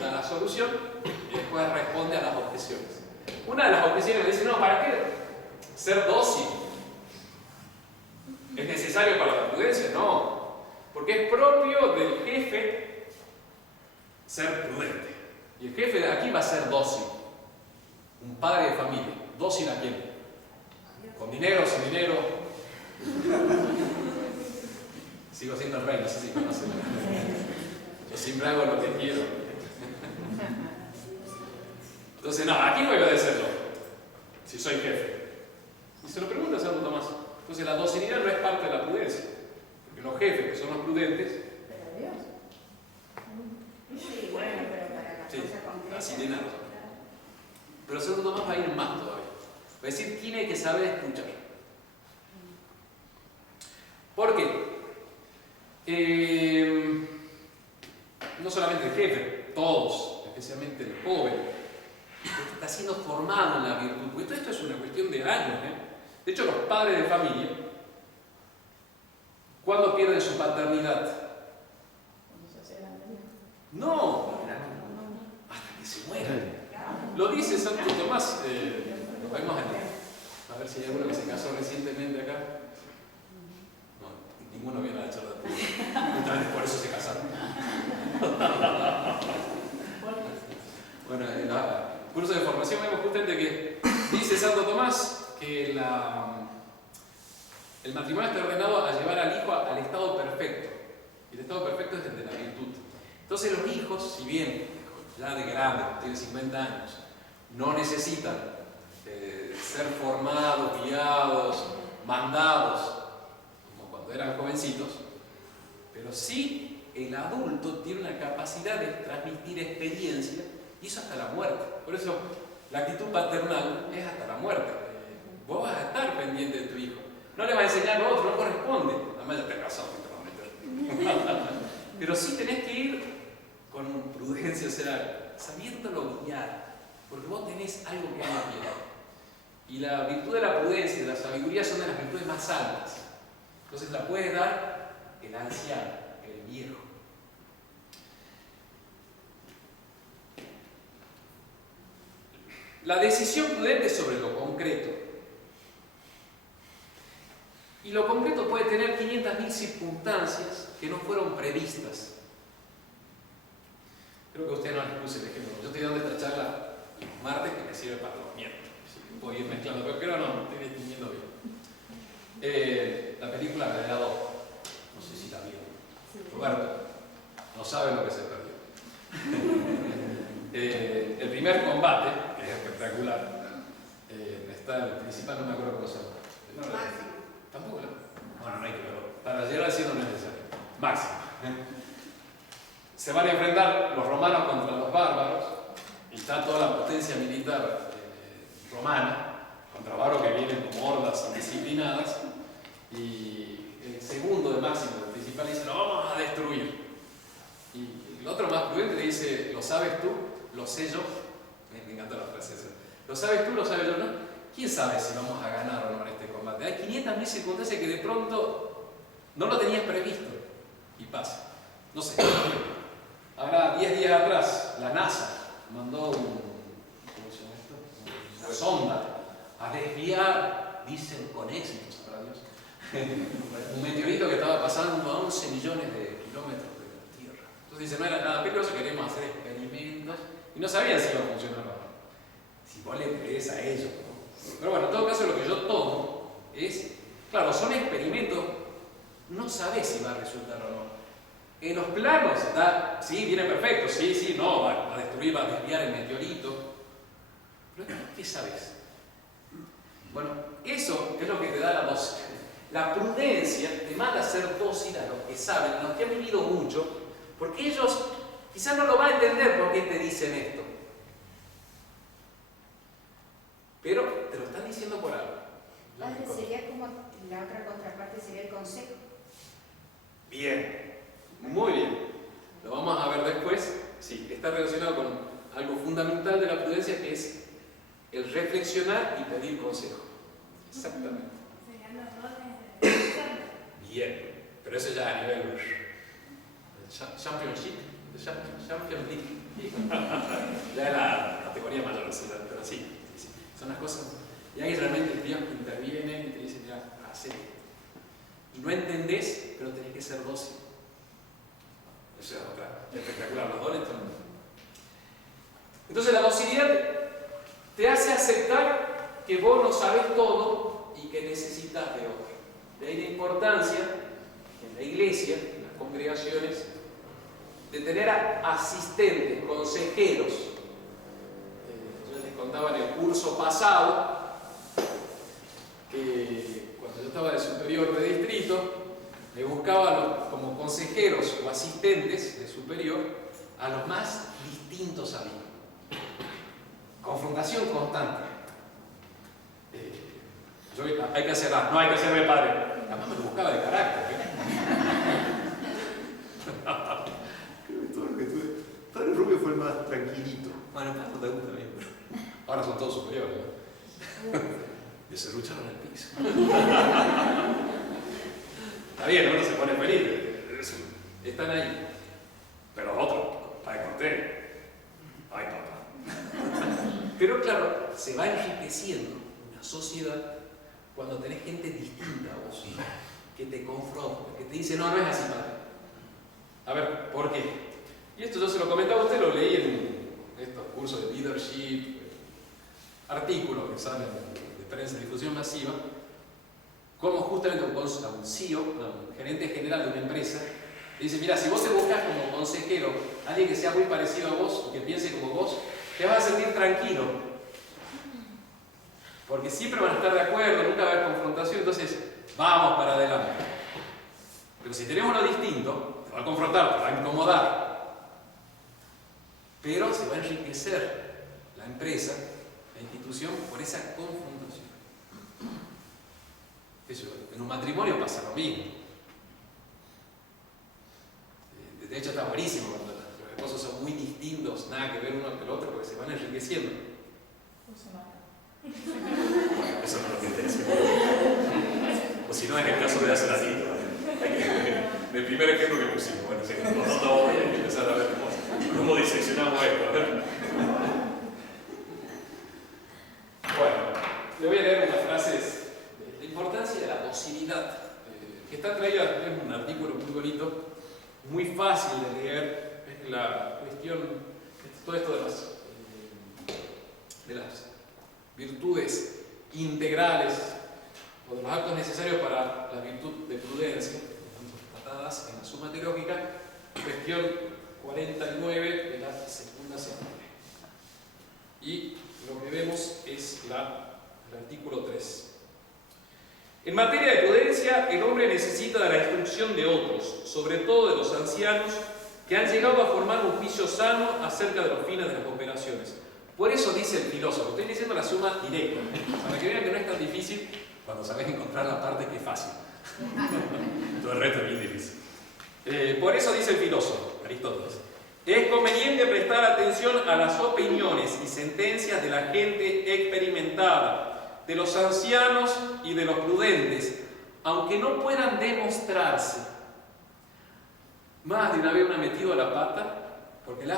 da la solución y después responde a las objeciones. Una de las objeciones me dice, no, ¿para qué ser dócil? ¿Es necesario para la prudencia? No, porque es propio del jefe ser prudente. Y el jefe de aquí va a ser dócil. Un padre de familia. ¿Dócil a quién? ¿Con dinero, sin dinero? Sigo siendo el rey, no sé si conocen. Yo siempre hago lo que quiero. Entonces, no, aquí voy a obedecerlo. Si soy jefe. Y se lo pregunta a Santo Tomás. Entonces, la docilidad no es parte de la prudencia. Porque Porque los jefes, que son los prudentes, Pero Dios. Sí, bueno, pero para las sí, cosas concretas. así tiene razón. Pero Santo Tomás va a ir más todavía. Va a decir, tiene que saber escuchar. ¿Por qué? No solamente el jefe, todos, especialmente el joven, que está siendo formado en la virtud. Porque todo esto es una cuestión de años. De hecho, los padres de familia, ¿cuándo pierden su paternidad? No, hasta que se mueran. Lo dice Santo Tomás, lo vemos a ver si hay alguno que se casó recientemente acá. No, ninguno viene a la charla. Justamente por eso se casaron. Bueno, en el curso de formación vemos justamente que dice Santo Tomás que el matrimonio está ordenado a llevar al hijo al estado perfecto. Y el estado perfecto es el de la virtud. Entonces los hijos, si bien ya de grandes, tienen 50 años, no necesitan ser formados, guiados, mandados, como cuando eran jovencitos, pero sí el adulto tiene una capacidad de transmitir experiencia, y eso hasta la muerte. Por eso la actitud paternal es hasta la muerte. Vos vas a estar pendiente de tu hijo. No le vas a enseñar lo otro, no corresponde. Además ya te casado, te vas a meter. Pero sí tenés que ir con prudencia, o sea, sabiéndolo guiar, porque vos tenés algo que no tiene. Y la virtud de la prudencia y de la sabiduría son de las virtudes más altas. Entonces la puede dar el anciano, el viejo. La decisión prudente sobre lo concreto. Y lo concreto puede tener 500.000 circunstancias que no fueron previstas. Creo que a usted no les puse el ejemplo. Yo estoy dando esta charla los martes que me sirve para los miércoles. Puedo ir mezclando, pero creo no, estoy distinguiendo bien. La película Gladiador. No sé si la vieron. Roberto, no sabe lo que se perdió. El primer combate, que es espectacular, está el principal, no me acuerdo cómo se llama. Máximo. Tampoco. Bueno, no hay que verlo. Para llegar al cielo no es necesario. Máximo. Se van a enfrentar los romanos contra los bárbaros y está toda la potencia militar romana contra bárbaros que vienen como hordas indisciplinadas, y el segundo de Máximo, el principal, dice: lo vamos a destruir. Y el otro más prudente le dice: lo sabes tú, lo sé yo. Me encanta la frase esa. Lo sabes tú, lo sabes yo, ¿no? ¿Quién sabe si vamos a ganar o no en este combate? Hay 500.000 circunstancias que de pronto no lo tenías previsto y pasa. No sé. Ahora, 10 días atrás, la NASA mandó una sonda a desviar, dicen con éxito, sabrá Dios, un meteorito que estaba pasando a 11 millones de kilómetros de la Tierra. Entonces dicen: no era nada peligroso, queremos hacer experimentos, y no sabían si iba a funcionar o no. Si vos le crees a ellos, ¿no? Pero bueno, en todo caso lo que yo tomo es, claro, son experimentos, no sabés si va a resultar o no. En los planos sí, viene perfecto, sí, no, va a destruir, va a desviar el meteorito. Pero ¿qué sabes? Bueno, eso es lo que te da la dosis. La prudencia te manda a ser dócil a los que saben, a los que han vivido mucho, porque ellos quizás no lo van a entender por qué te dicen esto. Pero te lo están diciendo por algo. Padre, sería como la otra contraparte, sería el consejo. Bien, muy bien. Lo vamos a ver después. Sí, está relacionado con algo fundamental de la prudencia, que es el reflexionar y pedir consejo. Exactamente. Serían los roles de... Bien, pero eso ya a nivel Championship, Champions League. Ya es la categoría mayor, pero sí. Son las cosas. Y ahí realmente Dios interviene y te dice: mira, haz esto. Y no entendés, pero tenés que ser dócil. Eso es otra espectacular, los dones también. Entonces la docilidad te hace aceptar que vos no sabés todo y que necesitas de otro. De ahí la importancia en la iglesia, en las congregaciones, de tener asistentes, consejeros. Yo les contaba en el curso pasado que cuando yo estaba de superior de distrito, me buscaba como consejeros o asistentes de superior a los más distintos a mí. Confrontación constante. Hay que hacer no hay que hacerme padre. Además me lo buscaba de carácter. Todo lo que tuve. Padre Rubio fue el más tranquilito. Bueno, no te gusta bien, pero ahora son todos superiores, ¿no? Y se lucharon el piso. Está bien, uno se pone feliz. Están ahí. Pero otro, Padre Cortés. Ay, papá. Pero claro, se va enriqueciendo una sociedad cuando tenés gente distinta a vos, que te confronta, que te dice, no, no es así, padre. A ver, ¿por qué? Y esto yo se lo comentaba a usted, lo leí en estos cursos de leadership, artículos que salen de prensa de difusión masiva, como justamente un CEO, un gerente general de una empresa, dice, mira, si vos te buscas como consejero a alguien que sea muy parecido a vos y que piense como vos, te vas a sentir tranquilo. Porque siempre van a estar de acuerdo, nunca va a haber confrontación, entonces vamos para adelante. Pero si tenemos uno distinto, te va a confrontar, te va a incomodar. Pero se va a enriquecer la empresa, la institución, por esa confrontación. Eso, en un matrimonio pasa lo mismo. De hecho está buenísimo cuando los esposos son muy distintos, nada que ver uno con el otro, porque se van enriqueciendo. Bueno, eso no es lo que interesa. O si no, en el caso de hacer así, el primer ejemplo que pusimos, bueno, si nosotros vamos a empezar a ver cómo diseccionamos esto. A ver. Bueno, le voy a leer unas frases de la importancia de la docilidad, que está traída en un artículo muy bonito, muy fácil de leer, es la cuestión, todo esto de las virtudes integrales o de los actos necesarios para la virtud de prudencia, tratadas en la Suma Teológica, cuestión 49 de la segunda semana. Y lo que vemos es el artículo 3. En materia de prudencia, el hombre necesita de la instrucción de otros, sobre todo de los ancianos, que han llegado a formar un juicio sano acerca de los fines de las operaciones. Por eso dice el filósofo, estoy diciendo la suma directa, para que vean que no es tan difícil cuando sabes encontrar la parte que es fácil. Todo el resto es bien difícil. Por eso dice el filósofo, Aristóteles, es conveniente prestar atención a las opiniones y sentencias de la gente experimentada, de los ancianos y de los prudentes, aunque no puedan demostrarse. Más de una vez me ha metido la pata, porque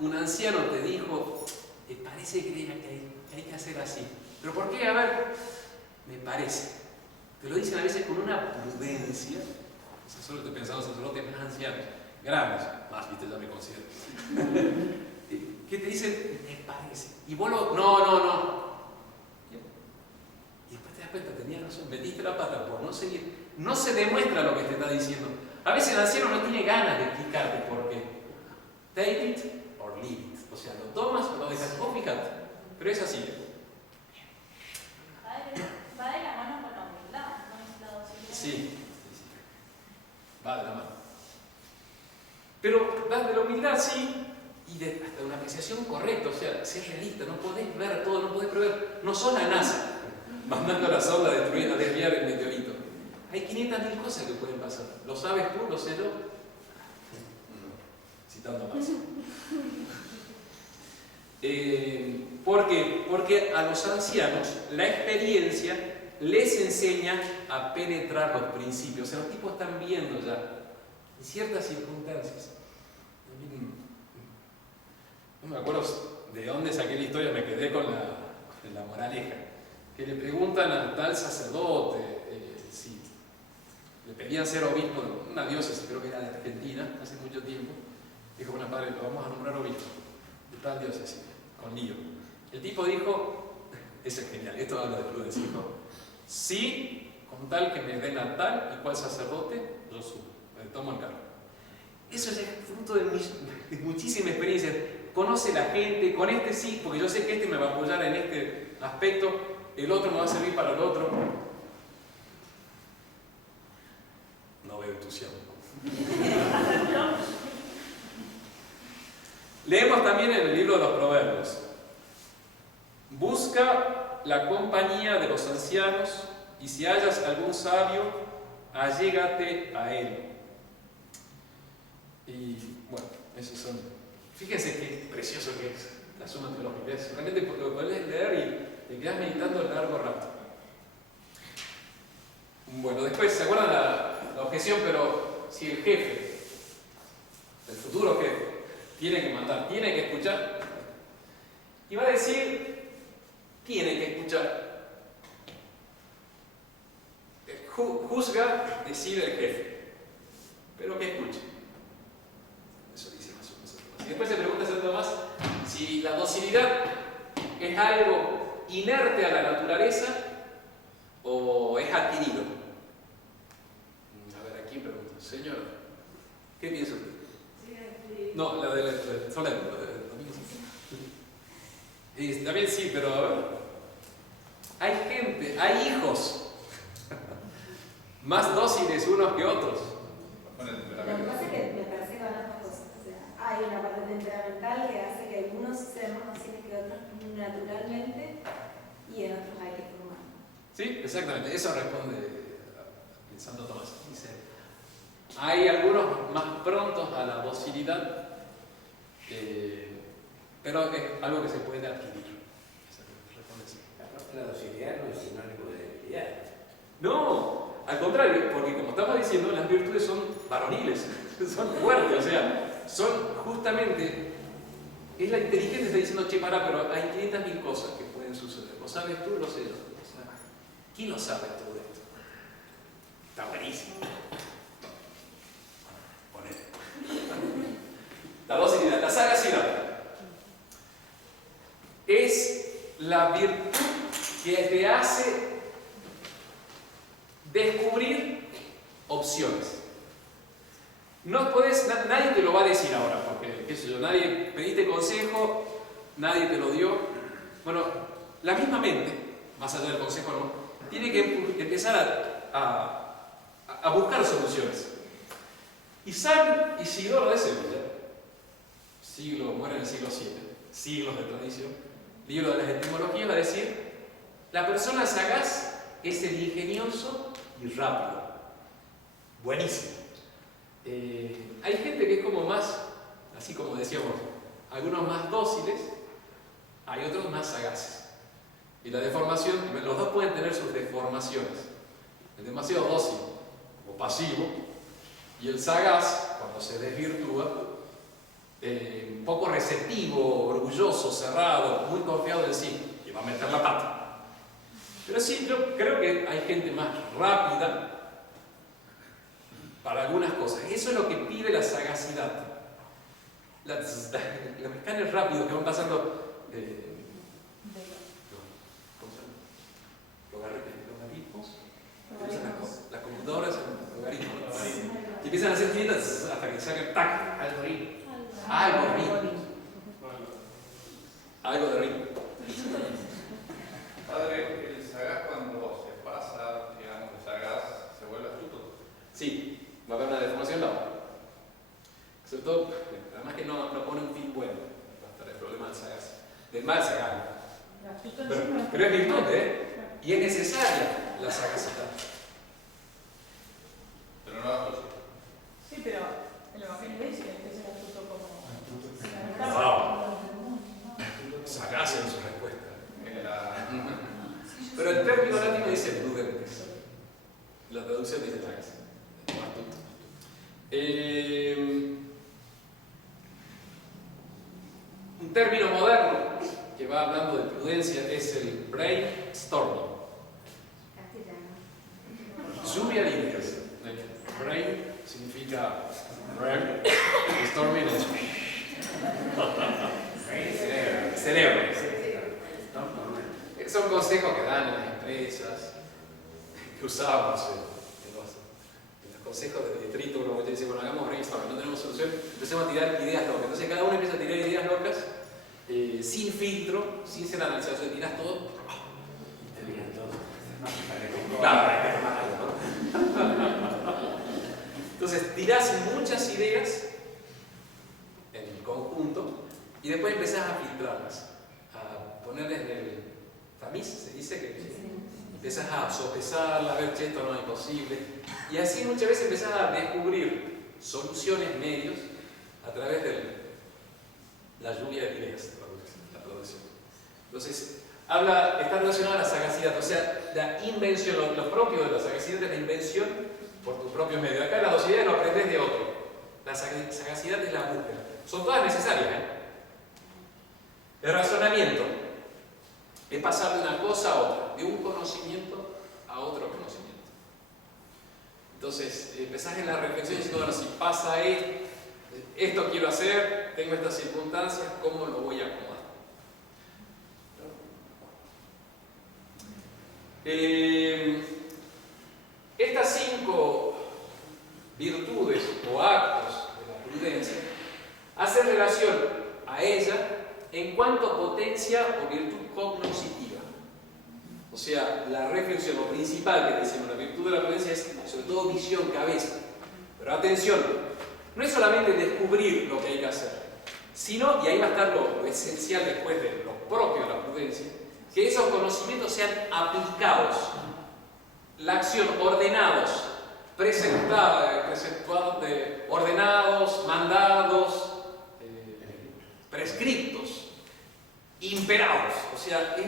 un anciano te dijo, me parece que hay que hacer así. ¿Pero por qué? A ver, me parece. Te lo dicen a veces con una prudencia. Solo estoy pensando en sacerdotes más ancianos, grandes, más, viste, ya me considero. ¿Qué te dicen? Me parece. Y vos no. Y después te das cuenta, tenías razón, metiste la pata por no seguir. No se demuestra lo que te está diciendo. A veces el anciano no tiene ganas de explicarte por qué. Take it or leave it. O sea, lo tomas o lo dejas. Vos fíjate. Pero es así. Va de la mano con la humildad, no es la docilidad. Sí. Va de la mano. Pero va de la humildad, sí, y hasta una apreciación correcta. O sea, ser realista, no podés ver todo, no podés prever. No sos la NASA mandando a la sonda a desviar el meteorito. Hay 500.000 cosas que pueden pasar. ¿Lo sabes tú? ¿Lo sé yo? Citando más. ¿Por qué? Porque a los ancianos la experiencia les enseña a penetrar los principios. O sea, los tipos están viendo ya, en ciertas circunstancias. No me acuerdo de dónde saqué la historia, me quedé con la moraleja. Que le preguntan al tal sacerdote si le pedían ser obispo de una diócesis, creo que era de Argentina, hace mucho tiempo. Dijo, bueno, padre, lo vamos a nombrar obispo de tal diócesis, con lío. El tipo dijo, eso es genial, esto habla de prudencia, dijo, sí, con tal que me den a tal y cual sacerdote, yo subo, me tomo el cargo. Eso es fruto de muchísima experiencia. Conoce la gente, con este sí, porque yo sé que este me va a apoyar en este aspecto, el otro me va a servir para el otro. No veo prostitución. Leemos también en el libro de los Proverbios: busca la compañía de los ancianos, y si hallas algún sabio, allégate a él. Y bueno, esos son. Fíjense qué precioso que es la Suma Teológica. Realmente lo podés leer y te quedás meditando a largo rato. Bueno, después, ¿se acuerdan la objeción? Pero si el jefe, el futuro jefe, tiene que mandar, tiene que escuchar, y va a decir, tiene que escuchar. Juzga, decide el jefe, pero que escuche. Eso dice más o menos. Y después se pregunta Santo Tomás si la docilidad es algo inerte a la naturaleza o es adquirido. A ver, aquí pregunta, señor, ¿qué piensa usted? No, la de Soledad, la de domingo. Y también sí, pero a ver, hay gente, hay hijos más dóciles unos que otros. Lo que pasa es que me parece que van las dos cosas. O sea, hay una parte temperamental que hace que algunos sean más dóciles que otros naturalmente, y en otros hay que formar. Sí, exactamente, eso responde Santo Tomás. Dice, hay algunos más prontos a la docilidad, pero es algo que se puede adquirir. Responde así. Aparte, la docilidad no es sinónimo de debilidad. No, al contrario, porque como estamos diciendo, las virtudes son varoniles, son fuertes, o sea, son justamente, es la inteligencia que está diciendo, che, pará, pero hay 500.000 cosas que pueden suceder. ¿Lo sabes tú? Lo sé yo. O sea, ¿quién lo sabe todo esto? Está buenísimo. Ponele. La docilidad, la sagacidad, es la virtud que te hace descubrir opciones. No podés, nadie te lo va a decir ahora, porque, qué sé yo, nadie pediste consejo, nadie te lo dio. Bueno, la misma mente, más allá del consejo no, tiene que empezar a buscar soluciones. Y San Isidoro de Sevilla, muere en el siglo VII, siglos de tradición, libro de las etimologías, va a decir: la persona sagaz es el ingenioso y rápido. Buenísimo. Hay gente que es como más, así como decíamos, algunos más dóciles, hay otros más sagaces. Y la deformación, los dos pueden tener sus deformaciones. El demasiado dócil o pasivo, y el sagaz, cuando se desvirtúa, un poco receptivo, orgulloso, cerrado, muy confiado en sí, y va a meter la pata. Pero sí, yo creo que hay gente más rápida para algunas cosas. Eso es lo que pide la sagacidad. Los escáneres rápidos que van pasando, logaritmos, las computadoras en logaritmos, y empiezan a hacer 500 hasta que sacan tac, algo de ritmo. Padre, el sagaz cuando se pasa, digamos, de sagaz, se vuelve astuto. Sí, va a haber una deformación la otra. Sobre todo, además que no pone un fin bueno, va a estar el problema del mal sagaz. Pero es virtud, y es necesaria la sagacidad. Pero no astuto. Sí, pero el Evangelio dice que es el astuto como... Wow. Sagaz en su respuesta. Pero el término latino dice prudentes. La traducción dice sagaz. Astuto. Un término moderno que va hablando de prudencia es el brainstorming. Lluvia de ideas. Brain significa brain, storming es cerebro. Son consejos que dan en las empresas, que usamos en los consejos de distrito. Uno dice, bueno, hagamos brainstorming, no tenemos solución, empecemos a tirar ideas locas. Entonces cada uno empieza a tirar ideas locas, sin filtro, sin ser analizado. Entonces tiras todo y te vienen todo. Claro, hay que tomar algo, ¿no? inspirás en muchas ideas en conjunto y después empezás a filtrarlas, a ponerles en el tamiz, se dice que empezás a sopesarla, a ver, che, esto no es posible, y así muchas veces empezás a descubrir soluciones, medios, a través de la lluvia de ideas, la producción. Entonces, está relacionada a la sagacidad, o sea, la invención, lo propio de la sagacidad es la invención por tu propio medio. Acá las 2 ideas lo aprendes de otro. La sagacidad es la búsqueda. Son todas necesarias, ¿eh? El razonamiento es pasar de una cosa a otra, de un conocimiento a otro conocimiento. Entonces, empezás en la reflexión diciendo, bueno, si pasa esto quiero hacer, tengo estas circunstancias, ¿cómo lo voy a acomodar? Estas 5 virtudes o actos de la prudencia hacen relación a ella en cuanto a potencia o virtud cognoscitiva. O sea, la reflexión, lo principal que decimos, la virtud de la prudencia es sobre todo visión, cabeza. Pero atención, no es solamente descubrir lo que hay que hacer, sino, y ahí va a estar lo esencial después de lo propio de la prudencia, que esos conocimientos sean aplicados, la acción, ordenados, ordenados, mandados, prescriptos, imperados. O sea, es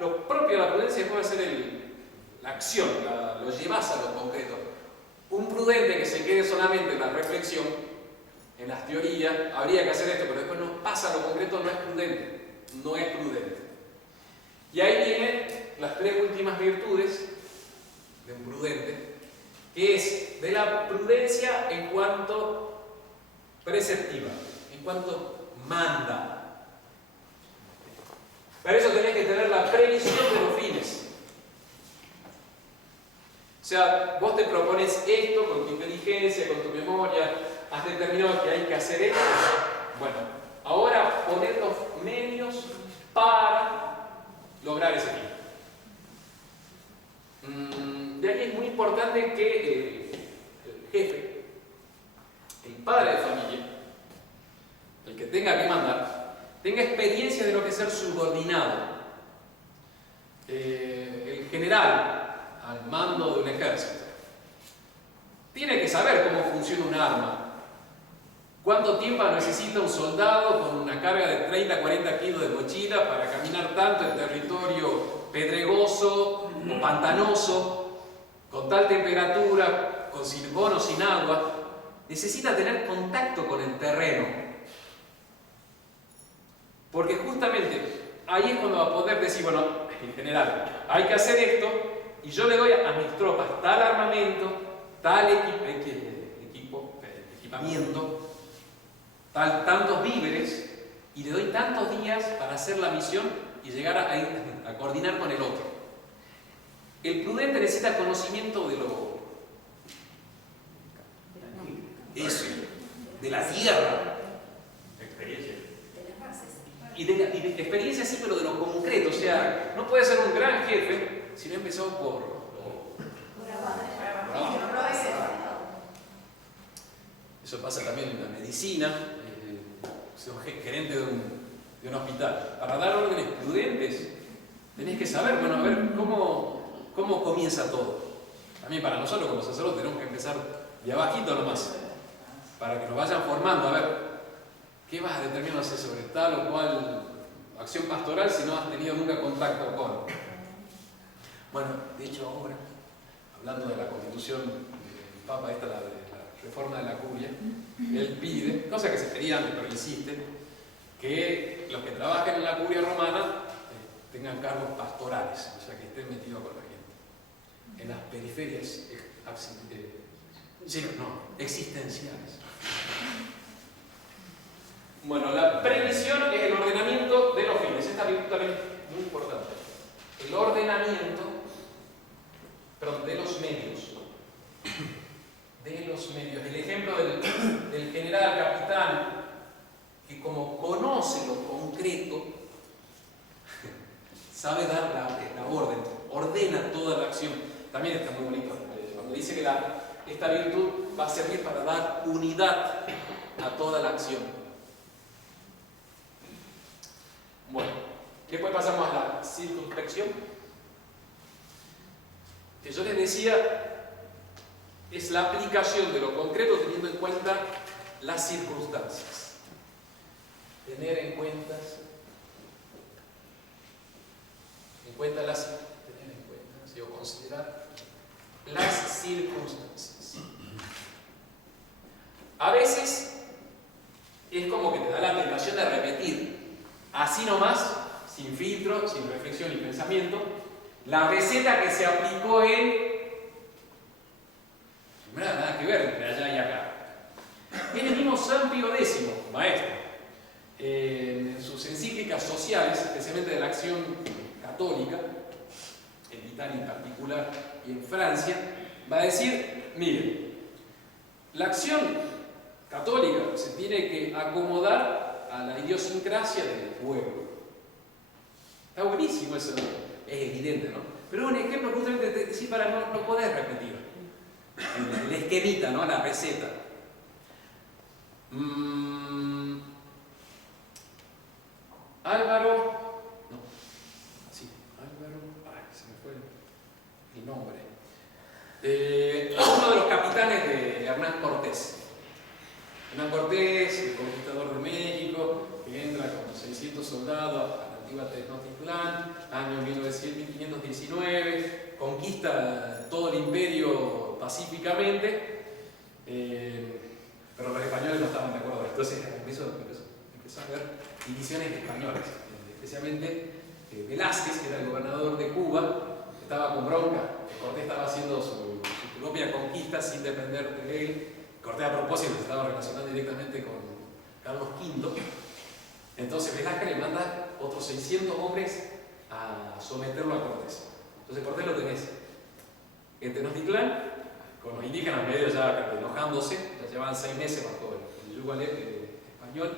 lo propio de la prudencia puede ser la acción, lo llevas a lo concreto. Un prudente que se quede solamente en la reflexión, en las teorías, habría que hacer esto, pero después no pasa a lo concreto, no es prudente. No es prudente. Y ahí vienen las 3 últimas virtudes de un prudente, que es de la prudencia en cuanto preceptiva, en cuanto manda. Para eso tenés que tener la previsión de los fines. O sea, vos te propones esto con tu inteligencia, con tu memoria, has determinado que hay que hacer esto. Bueno, ahora poner los medios para lograr ese fin. De ahí es muy importante que el jefe, el padre de familia, el que tenga que mandar, tenga experiencia de lo que es ser subordinado. El general al mando de un ejército tiene que saber cómo funciona un arma, cuánto tiempo necesita un soldado con una carga de 30-40 kilos de mochila para caminar tanto en territorio pedregoso o pantanoso, con tal temperatura, con o sin agua. Necesita tener contacto con el terreno, porque justamente ahí es cuando va a poder decir, bueno, en general, hay que hacer esto, y yo le doy a mis tropas tal armamento, tal equipamiento, tantos víveres, y le doy tantos días para hacer la misión y llegar a coordinar con el otro. El prudente necesita conocimiento de de la tierra. Experiencia. Y de experiencia sí, pero de lo concreto. O sea, no puede ser un gran jefe si no empezó por abajo. Eso pasa también en la medicina. Sos gerente de un hospital. Para dar órdenes prudentes, tenés que saber, bueno, a ver cómo comienza todo. También para nosotros como sacerdotes tenemos que empezar de abajito nomás, para que nos vayan formando, a ver, ¿qué vas a determinar hacer sobre tal o cual acción pastoral si no has tenido nunca contacto con? Bueno, de hecho ahora, hablando de la constitución del Papa, esta la reforma de la curia, él pide, cosa que se pedía antes pero insiste, que los que trabajen en la curia romana tengan cargos pastorales, o sea que estén metidos con la gente. En las periferias existenciales. Bueno, la previsión es el ordenamiento de los fines. Esta virtud también es muy importante. El ordenamiento, perdón, de los medios. De los medios. El ejemplo del general capitán, que como conoce lo concreto, sabe dar la orden, ordena toda la acción. También está muy bonito. Cuando dice que esta virtud va a servir para dar unidad a toda la acción. Bueno, después pasamos a la circunspección, que yo les decía es la aplicación de lo concreto teniendo en cuenta las circunstancias. Tener en cuenta o considerar las circunstancias. A veces es como que te da la tentación de repetir, así nomás, sin filtro, sin reflexión y pensamiento, la receta que se aplicó en... Nada que ver entre allá y acá. Es el mismo San Pío X, maestro, en sus encíclicas sociales, especialmente de la acción católica, en Italia en particular y en Francia, va a decir, miren, la acción católica se tiene que acomodar a la idiosincrasia del pueblo. Está buenísimo eso, es evidente, ¿no? Pero un ejemplo justamente sí, para no poder repetir el esquemita, ¿no? La receta. Álvaro, no, sí, Álvaro, se me fue el nombre. Uno de los capitanes de Hernán Cortés. Hernán Cortés, el conquistador de México, que entra con 600 soldados a la antigua Tenochtitlán, año 1519, conquista todo el imperio pacíficamente, pero los españoles no estaban de acuerdo. Entonces empezó a haber divisiones españolas, especialmente Velázquez, que era el gobernador de Cuba, estaba con bronca, que Cortés estaba haciendo su propia conquista sin depender de él. Cortés a propósito se estaba relacionando directamente con Carlos V. Entonces Velázquez le manda otros 600 hombres a someterlo a Cortés. Entonces Cortés lo tenés en Tenochtitlán, con los indígenas medio ya enojándose, ya llevaban 6 meses bajo el yugo español,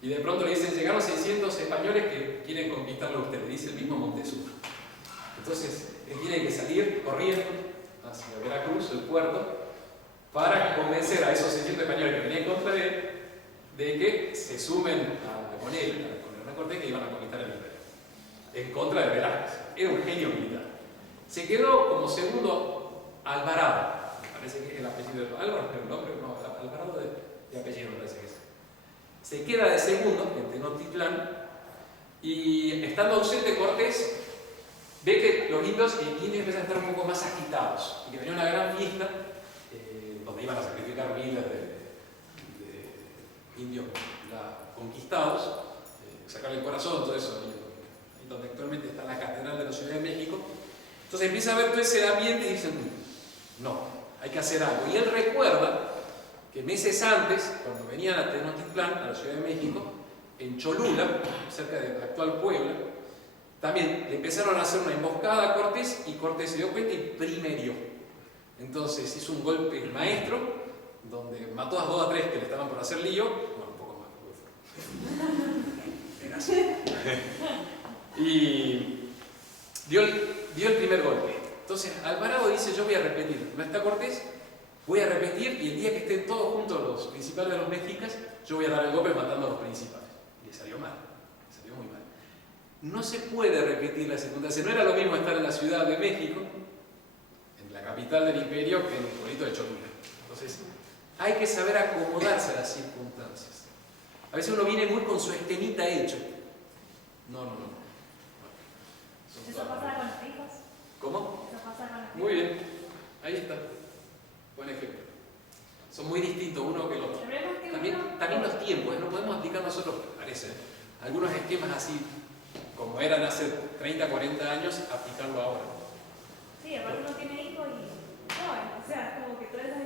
y de pronto le dicen, llegaron 600 españoles que quieren conquistarlo a usted, le dice el mismo Montezuma. Entonces él tiene que salir corriendo hacia Veracruz, el puerto, para convencer a esos 600 españoles que venían en contra de él, de que se sumen con él, con Hernán Cortés, que iban a conquistar el imperio, en contra de Velázquez. Era un genio militar. Se quedó como segundo Alvarado, me parece que es el apellido de Álvaro, pero el nombre no, Alvarado de apellido me parece que es. Se queda de segundo en Tenochtitlán y estando ausente Cortés, ve que los indios empiezan a estar un poco más agitados y que venía una gran fiesta donde iban a sacrificar miles de indios conquistados, sacarle el corazón, todo eso, ahí donde actualmente está la catedral de la Ciudad de México. Entonces empieza a ver todo ese ambiente y dicen, no, hay que hacer algo. Y él recuerda que meses antes, cuando venían a Tenochtitlán, a la Ciudad de México, en Cholula, cerca de la actual Puebla, también le empezaron a hacer una emboscada a Cortés y Cortés se dio cuenta y primerió. Entonces hizo un golpe maestro, donde mató a 2 a 3 que le estaban por hacer lío, bueno, un poco más, era así. Y dio el primer golpe. Entonces Alvarado dice, yo voy a repetir, no está Cortés, voy a repetir y el día que estén todos juntos los principales de los mexicas, yo voy a dar el golpe matando a los principales. Y le salió mal, le salió muy mal. No se puede repetir la circunstancia, no era lo mismo estar en la Ciudad de México, en la capital del imperio, que en el pueblito de Cholula. Entonces, hay que saber acomodarse a las circunstancias. A veces uno viene muy con su esquemita hecho. No. ¿Eso pasa con los hijos? ¿Cómo? ¿Eso pasa con los hijos? Muy bien, ahí está. Buen ejemplo. Son muy distintos uno que el otro. También los tiempos, no podemos aplicar nosotros, parece, algunos esquemas así, como eran hace 30, 40 años, aplicarlo ahora. Sí, aparte uno tiene hijos y no, o sea, es como que todas las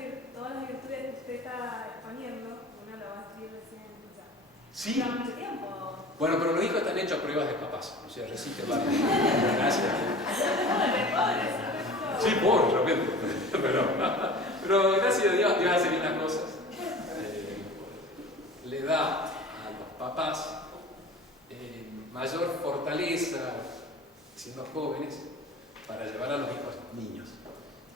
virtudes que usted está exponiendo, uno lo va a escribir recién, o sea, Sí. lleva mucho tiempo. Bueno, pero los hijos están hechos a pruebas de papás, o sea, resisten varios. Gracias. Sí, pobre, realmente. Pero gracias a Dios, Dios hace bien las cosas. Le da a los papás mayor fortaleza, siendo jóvenes, para llevar a los hijos niños.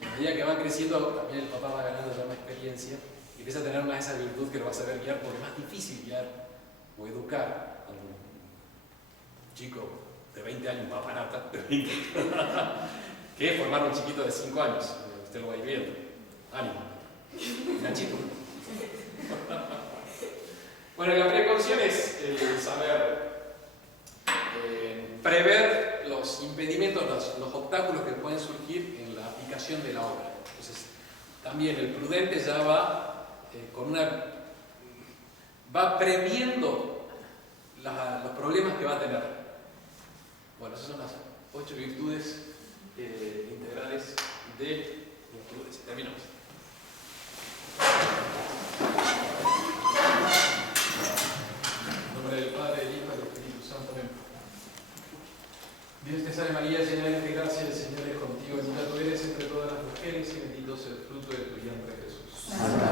a medida que van creciendo, también el papá va ganando ya más experiencia y empieza a tener más esa virtud que lo va a saber guiar, porque es más difícil guiar o educar a un chico de 20 años, un papanata de 20, que formar a un chiquito de 5 años. Usted lo va a ir viendo. Ánimo. Ganchito. Bueno, la precaución es saber prever los impedimentos, los obstáculos que pueden surgir en la aplicación de la obra. Entonces, también el prudente ya va va previendo los problemas que va a tener. Bueno, esas son las 8 virtudes integrales de la prudencia. Terminamos. En nombre del Padre, del Hijo y del Espíritu Santo. Amén. Dios te salve María, llena eres de gracia, el Señor es contigo. Bendita tú eres entre todas las mujeres y bendito es el fruto de tu vientre Jesús. Santa